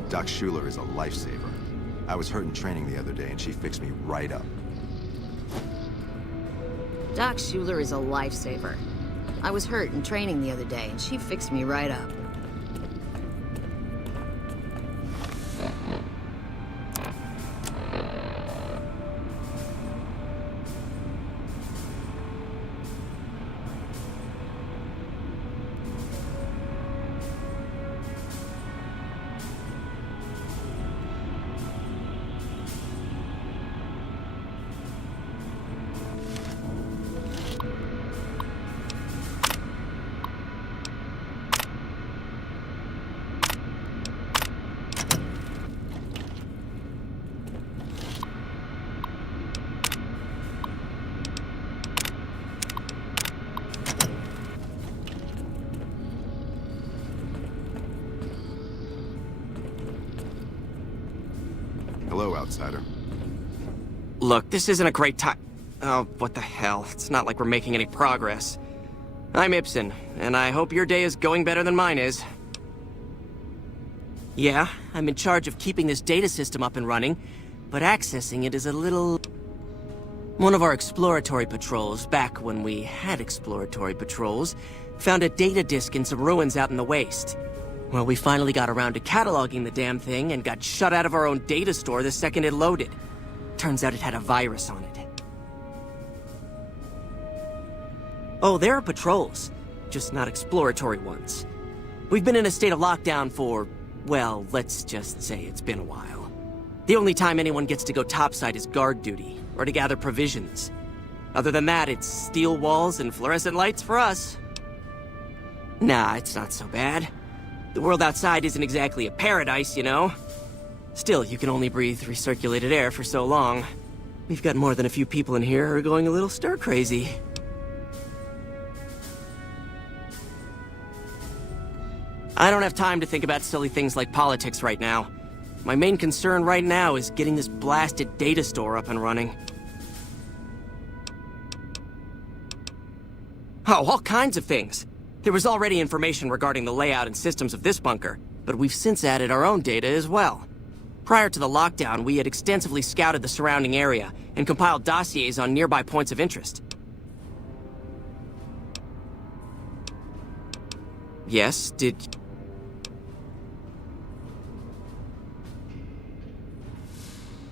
Doc Schuler is a lifesaver. I was hurt in training the other day, and she fixed me right up. Doc Schuler is a lifesaver. I was hurt in training the other day, and she fixed me right up. outsider. Look, this isn't a great time. Oh, what the hell. It's not like we're making any progress. I'm Ibsen, and I hope your day is going better than mine is. Yeah, I'm in charge of keeping this data system up and running, but accessing it is a little... One of our exploratory patrols, back when we had exploratory patrols, found a data disk in some ruins out in the waste. Well, we finally got around to cataloging the damn thing and got shut out of our own data store the second it loaded. Turns out it had a virus on it. Oh, there are patrols, just not exploratory ones. We've been in a state of lockdown for, well, let's just say it's been a while. The only time anyone gets to go topside is guard duty, or to gather provisions. Other than that, it's steel walls and fluorescent lights for us. Nah, it's not so bad. The world outside isn't exactly a paradise, you know? Still, you can only breathe recirculated air for so long. We've got more than a few people in here who are going a little stir-crazy. I don't have time to think about silly things like politics right now. My main concern right now is getting this blasted data store up and running. Oh, all kinds of things. There was already information regarding the layout and systems of this bunker, but we've since added our own data as well. Prior to the lockdown, we had extensively scouted the surrounding area and compiled dossiers on nearby points of interest. Yes, did...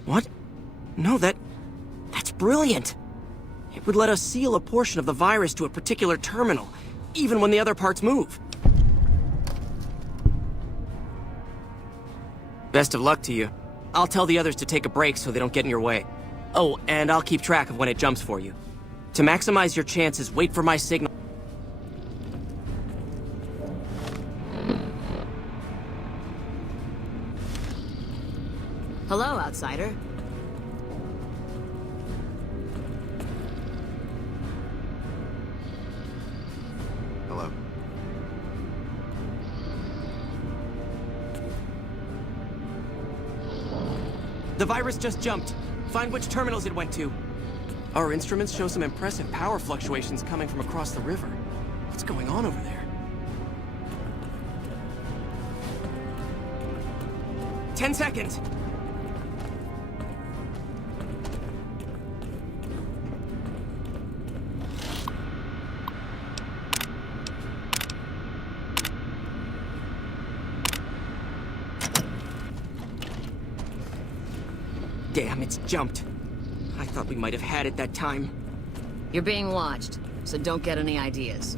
What? No, that's brilliant. It would let us seal a portion of the virus to a particular terminal, even when the other parts move. Best of luck to you. I'll tell the others to take a break so they don't get in your way. Oh, and I'll keep track of when it jumps for you. To maximize your chances, wait for my signal. Hello, outsider. Hello. The virus just jumped. Find which terminals it went to. Our instruments show some impressive power fluctuations coming from across the river. What's going on over there? 10 seconds. Damn, it's jumped. I thought we might have had it that time. You're being watched, so don't get any ideas.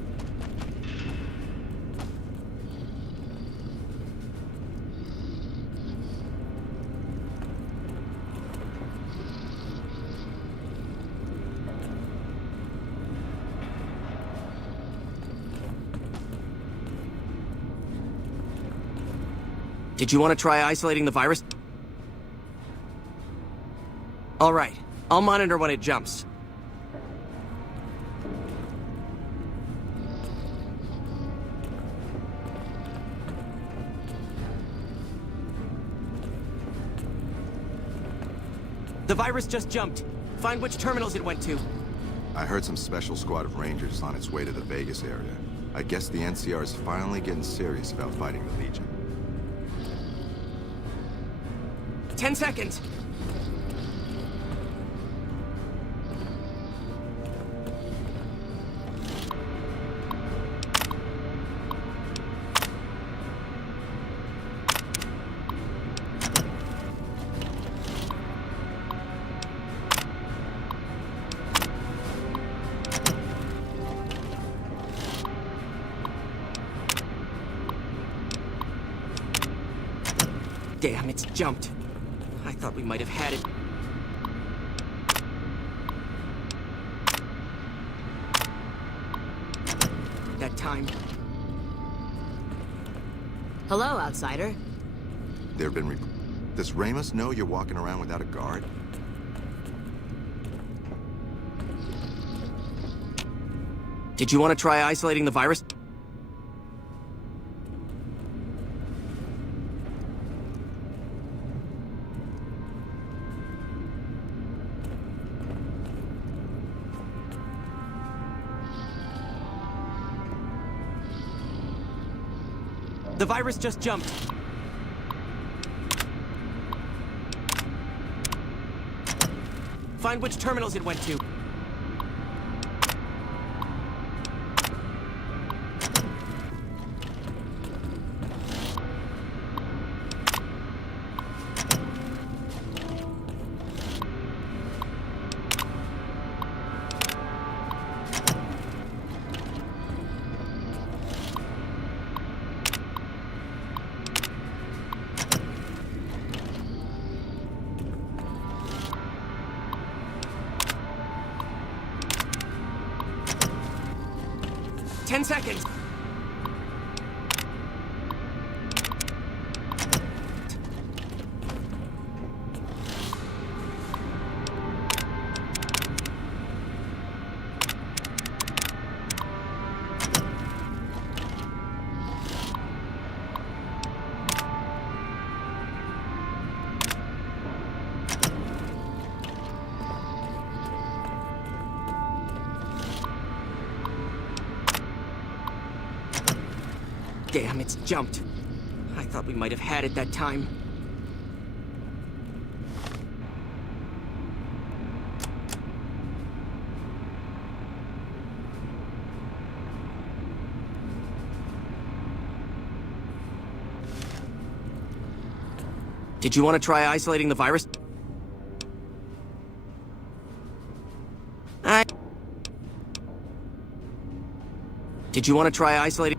Did you want to try isolating the virus? All right, I'll monitor when it jumps. The virus just jumped. Find which terminals it went to. I heard some special squad of Rangers on its way to the Vegas area. I guess the NCR is finally getting serious about fighting the Legion. 10 seconds. Damn, it's jumped. I thought we might have had it. That time. Hello, outsider. There have been Does Ramos know you're walking around without a guard? Did you want to try isolating the virus? The virus just jumped. Find which terminals it went to. Ten seconds. Damn, it's jumped. I thought we might have had it that time. Did you want to try isolating the virus? Did you want to try isolating?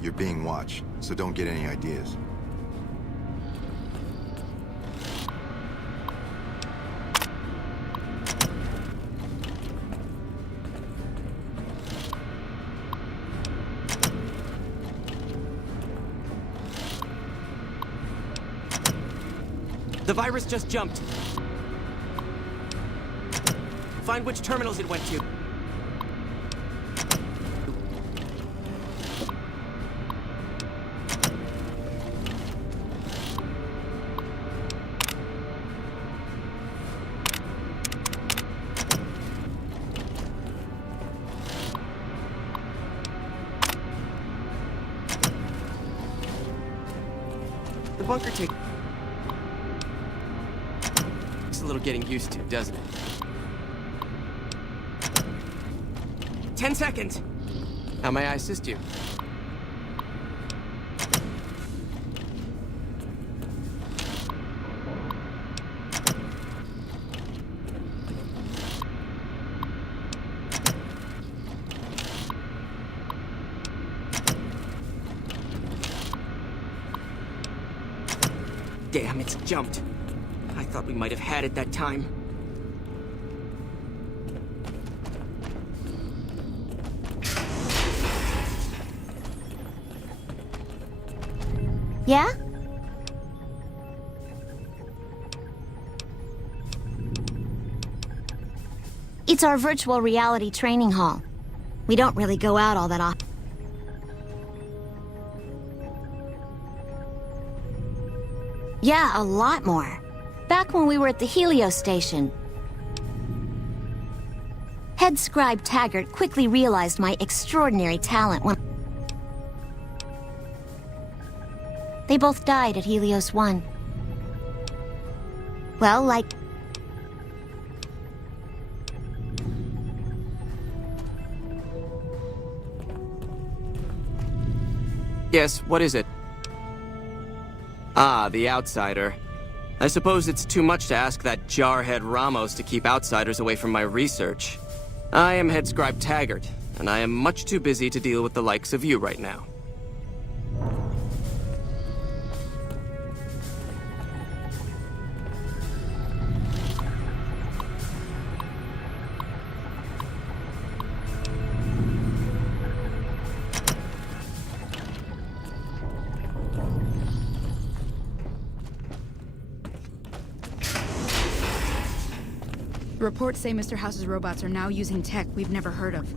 You're being watched, so don't get any ideas. The virus just jumped. Find which terminals it went to. The bunker takes a little getting used to, doesn't it? 10 seconds. How may I assist you? Damn, it's jumped. I thought we might have had it that time. Yeah? It's our virtual reality training hall. We don't really go out all that often. Yeah, a lot more. Back when we were at the Helios station. Head scribe Taggart quickly realized my extraordinary talent when... They both died at Helios 1. Well, like... Yes, what is it? Ah, the outsider. I suppose it's too much to ask that jarhead Ramos to keep outsiders away from my research. I am Head Scribe Taggart, and I am much too busy to deal with the likes of you right now. Reports say Mr. House's robots are now using tech we've never heard of.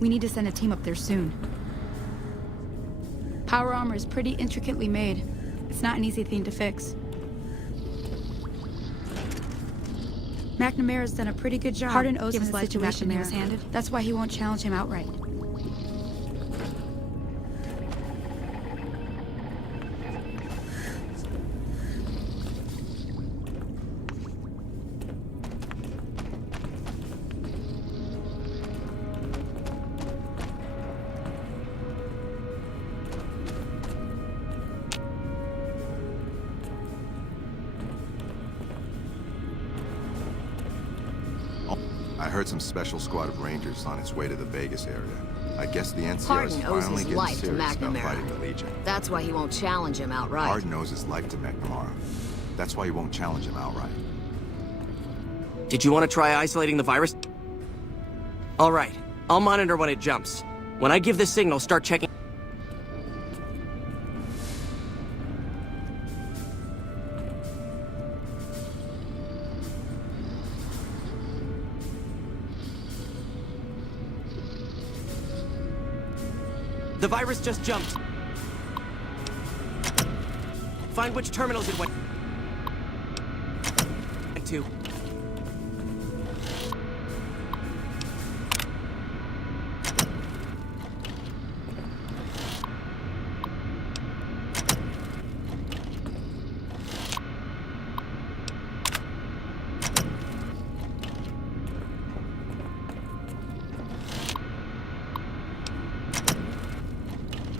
We need to send a team up there soon. Power armor is pretty intricately made. It's not an easy thing to fix. McNamara's done a pretty good job. Hardin owes given his the life to situation he McNamara. was handed. That's why he won't challenge him outright. I heard some special squad of Rangers on its way to the Vegas area. I guess the NCR is Hardin owes finally his getting life to serious about fighting the McNamara. Legion. That's why he won't challenge him outright. Hardin owes his life to McNamara. That's why he won't challenge him outright. Did you want to try isolating the virus? All right, I'll monitor when it jumps. When I give the signal, start checking. The virus just jumped. Find which terminals it went to.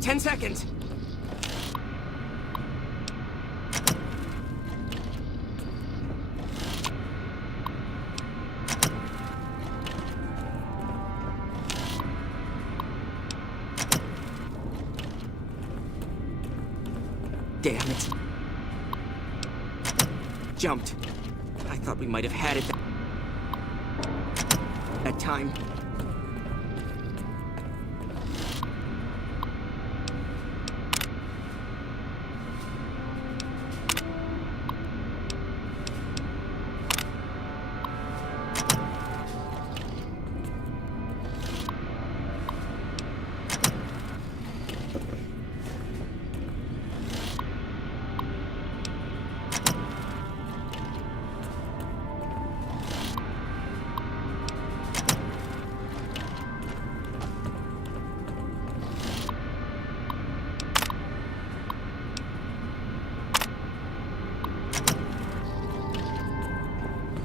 Ten seconds. Damn it. Jumped. I thought we might have had it that time.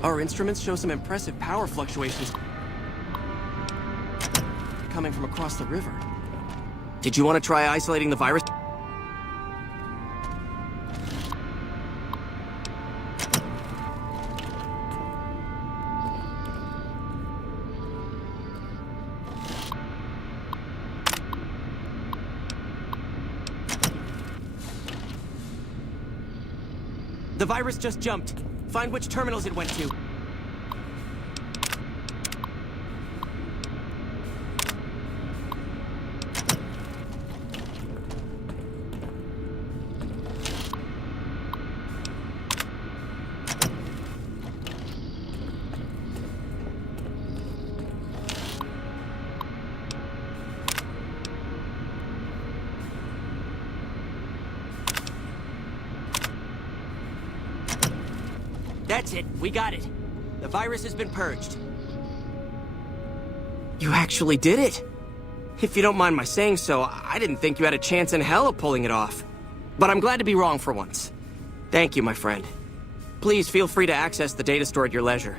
Our instruments show some impressive power fluctuations coming from across the river. Did you want to try isolating the virus? The virus just jumped. Find which terminals it went to. That's it. We got it. The virus has been purged. You actually did it. If you don't mind my saying so, I didn't think you had a chance in hell of pulling it off. But I'm glad to be wrong for once. Thank you, my friend. Please feel free to access the data store at your leisure.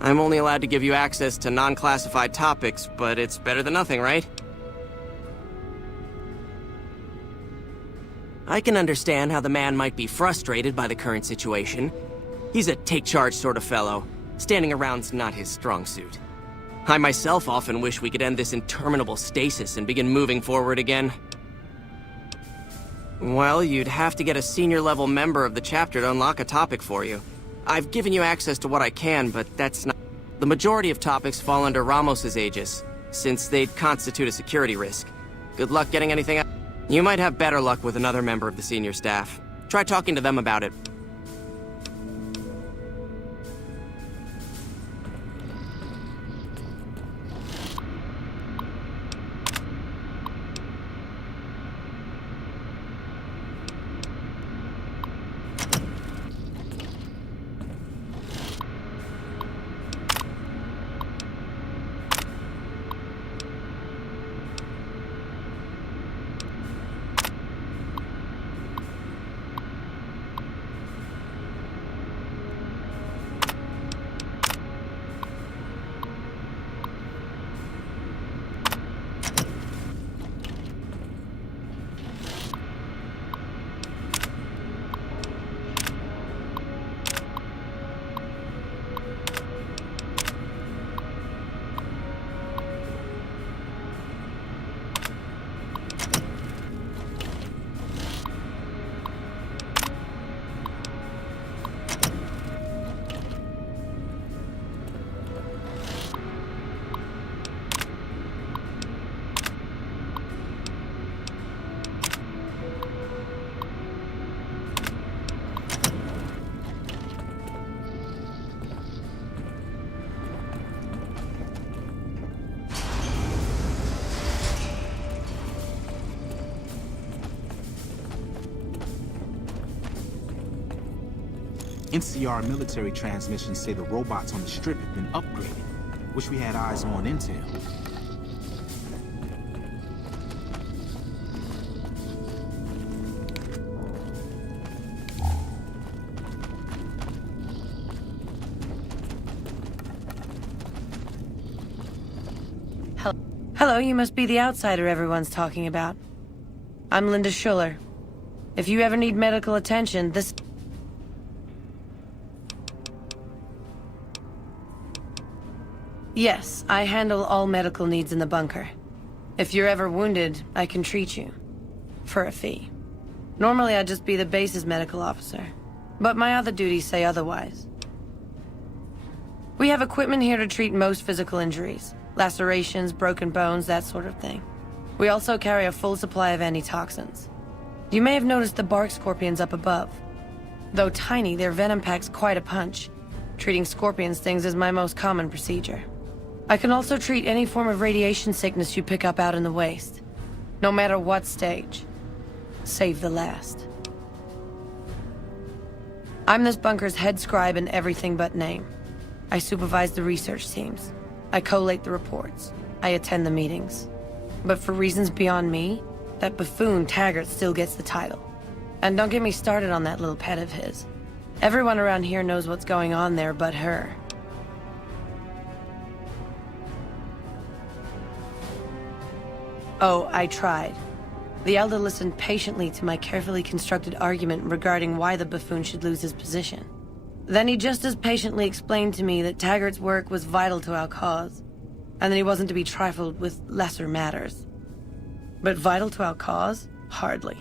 I'm only allowed to give you access to non-classified topics, but it's better than nothing, right? I can understand how the man might be frustrated by the current situation. He's a take-charge sort of fellow. Standing around's not his strong suit. I myself often wish we could end this interminable stasis and begin moving forward again. Well, you'd have to get a senior-level member of the chapter to unlock a topic for you. I've given you access to what I can, but that's not... The majority of topics fall under Ramos's aegis, since they'd constitute a security risk. Good luck getting anything out. You might have better luck with another member of the senior staff. Try talking to them about it. NCR military transmissions say the robots on the strip have been upgraded. Wish we had eyes on intel. Hello, you must be the outsider everyone's talking about. I'm Linda Schuller. If you ever need medical attention, this... Yes, I handle all medical needs in the bunker. If you're ever wounded, I can treat you. For a fee. Normally I'd just be the base's medical officer. But my other duties say otherwise. We have equipment here to treat most physical injuries. Lacerations, broken bones, that sort of thing. We also carry a full supply of antitoxins. You may have noticed the bark scorpions up above. Though tiny, their venom packs quite a punch. Treating scorpion stings is my most common procedure. I can also treat any form of radiation sickness you pick up out in the waste. No matter what stage. Save the last. I'm this bunker's head scribe in everything but name. I supervise the research teams. I collate the reports. I attend the meetings. But for reasons beyond me, that buffoon Taggart still gets the title. And don't get me started on that little pet of his. Everyone around here knows what's going on there but her. Oh, I tried. The Elder listened patiently to my carefully constructed argument regarding why the buffoon should lose his position. Then he just as patiently explained to me that Taggart's work was vital to our cause, and that he wasn't to be trifled with lesser matters. But vital to our cause? Hardly.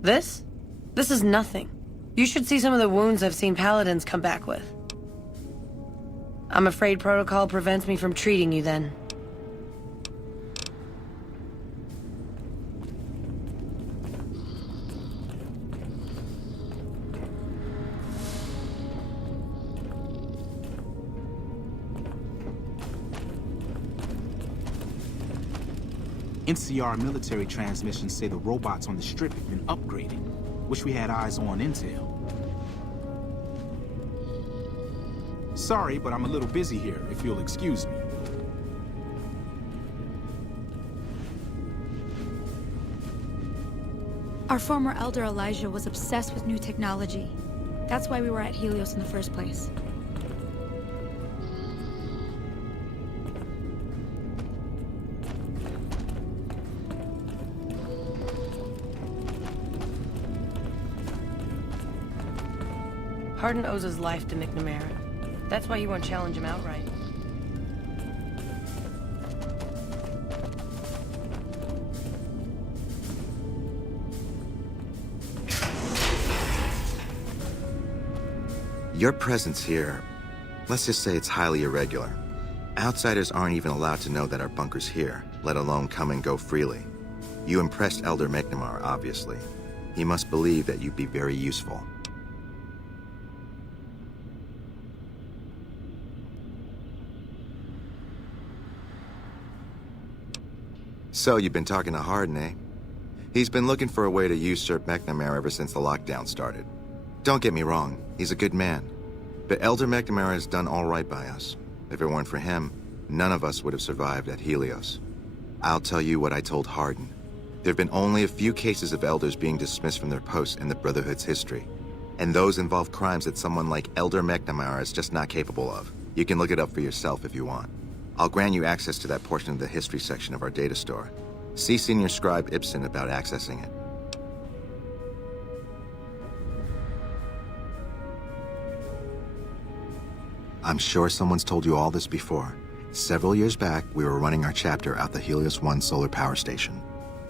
This? This is nothing. You should see some of the wounds I've seen paladins come back with. I'm afraid protocol prevents me from treating you then. NCR military transmissions say the robots on the strip have been upgraded. Wish we had eyes on intel. Sorry, but I'm a little busy here, if you'll excuse me. Our former Elder Elijah was obsessed with new technology. That's why we were at Helios in the first place. Hardin owes his life to McNamara. That's why you won't challenge him outright. Your presence here, let's just say it's highly irregular. Outsiders aren't even allowed to know that our bunker's here, let alone come and go freely. You impressed Elder McNamara, obviously. He must believe that you'd be very useful. So, you've been talking to Hardin, eh? He's been looking for a way to usurp McNamara ever since the lockdown started. Don't get me wrong, he's a good man. But Elder McNamara has done all right by us. If it weren't for him, none of us would have survived at Helios. I'll tell you what I told Hardin. There have been only a few cases of elders being dismissed from their posts in the Brotherhood's history. And those involve crimes that someone like Elder McNamara is just not capable of. You can look it up for yourself if you want. I'll grant you access to that portion of the history section of our data store. See Senior Scribe Ibsen about accessing it. I'm sure someone's told you all this before. Several years back, we were running our chapter out the Helios 1 solar power station.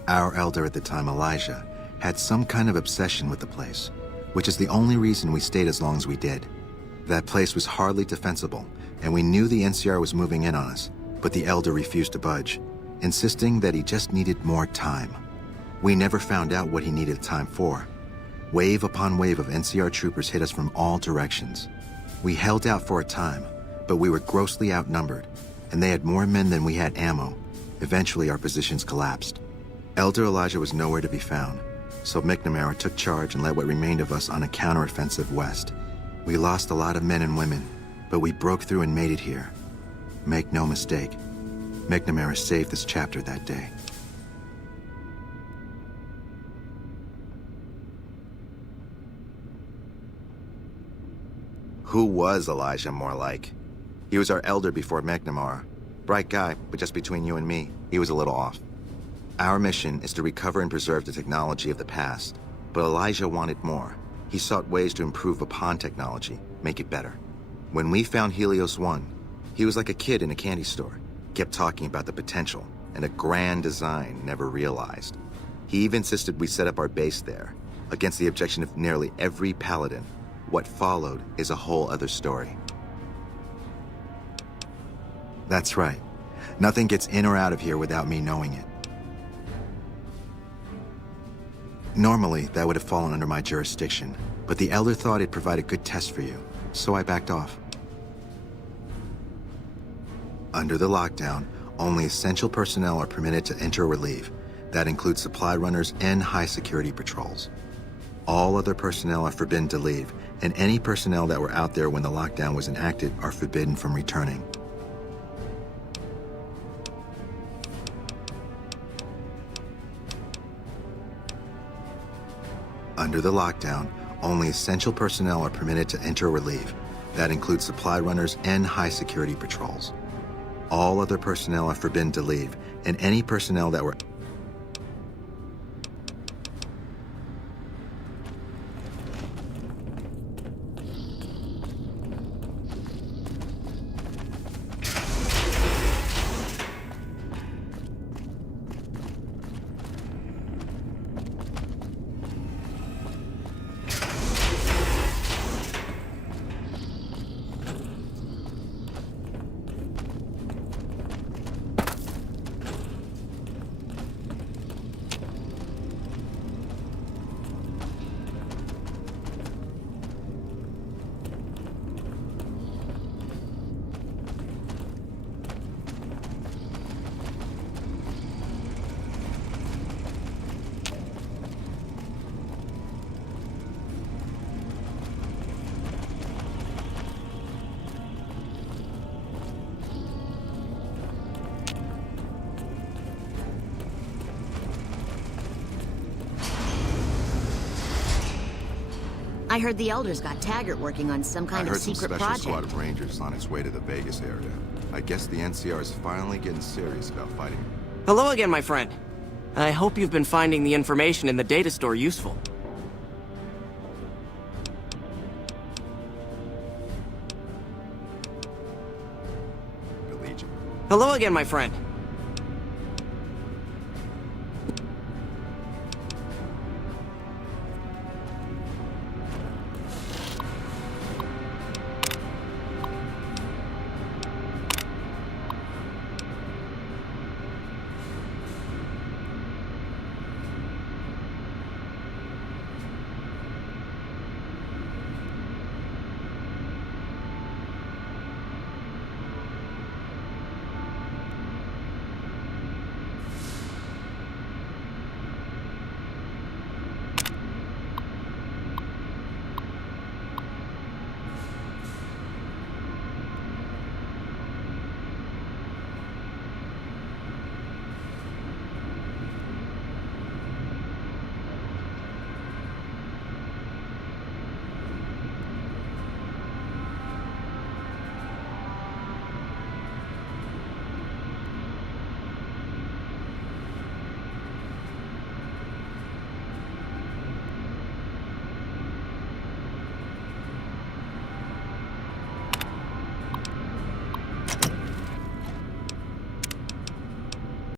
Our elder at the time, Elijah, had some kind of obsession with the place, which is the only reason we stayed as long as we did. That place was hardly defensible, and we knew the NCR was moving in on us, but the elder refused to budge, insisting that he just needed more time. We never found out what he needed time for. Wave upon wave of NCR troopers hit us from all directions. We held out for a time, but we were grossly outnumbered, and they had more men than we had ammo. Eventually, our positions collapsed. Elder Elijah was nowhere to be found, so McNamara took charge and led what remained of us on a counteroffensive west. We lost a lot of men and women, but we broke through and made it here. Make no mistake, McNamara saved this chapter that day. Who was Elijah more like? He was our elder before McNamara. Bright guy, but just between you and me, he was a little off. Our mission is to recover and preserve the technology of the past, but Elijah wanted more. He sought ways to improve upon technology, make it better. When we found Helios 1, he was like a kid in a candy store, kept talking about the potential and a grand design never realized. He even insisted we set up our base there, against the objection of nearly every paladin. What followed is a whole other story. That's right. Nothing gets in or out of here without me knowing it. Normally, that would have fallen under my jurisdiction, but the Elder thought it'd provide a good test for you, so I backed off. Under the lockdown, only essential personnel are permitted to enter or leave. That includes supply runners and high-security patrols. All other personnel are forbidden to leave, and any personnel that were out there when the lockdown was enacted are forbidden from returning. Under the lockdown, only essential personnel are permitted to enter or leave. That includes supply runners and high-security patrols. All other personnel are forbidden to leave, and any personnel that were... I heard the Elders got Taggart working on some kind of secret I heard some special project. squad of Rangers on its way to the Vegas area. I guess the NCR is finally getting serious about fighting. Hello again, my friend. I hope you've been finding the information in the data store useful. The Legion. Hello again, my friend.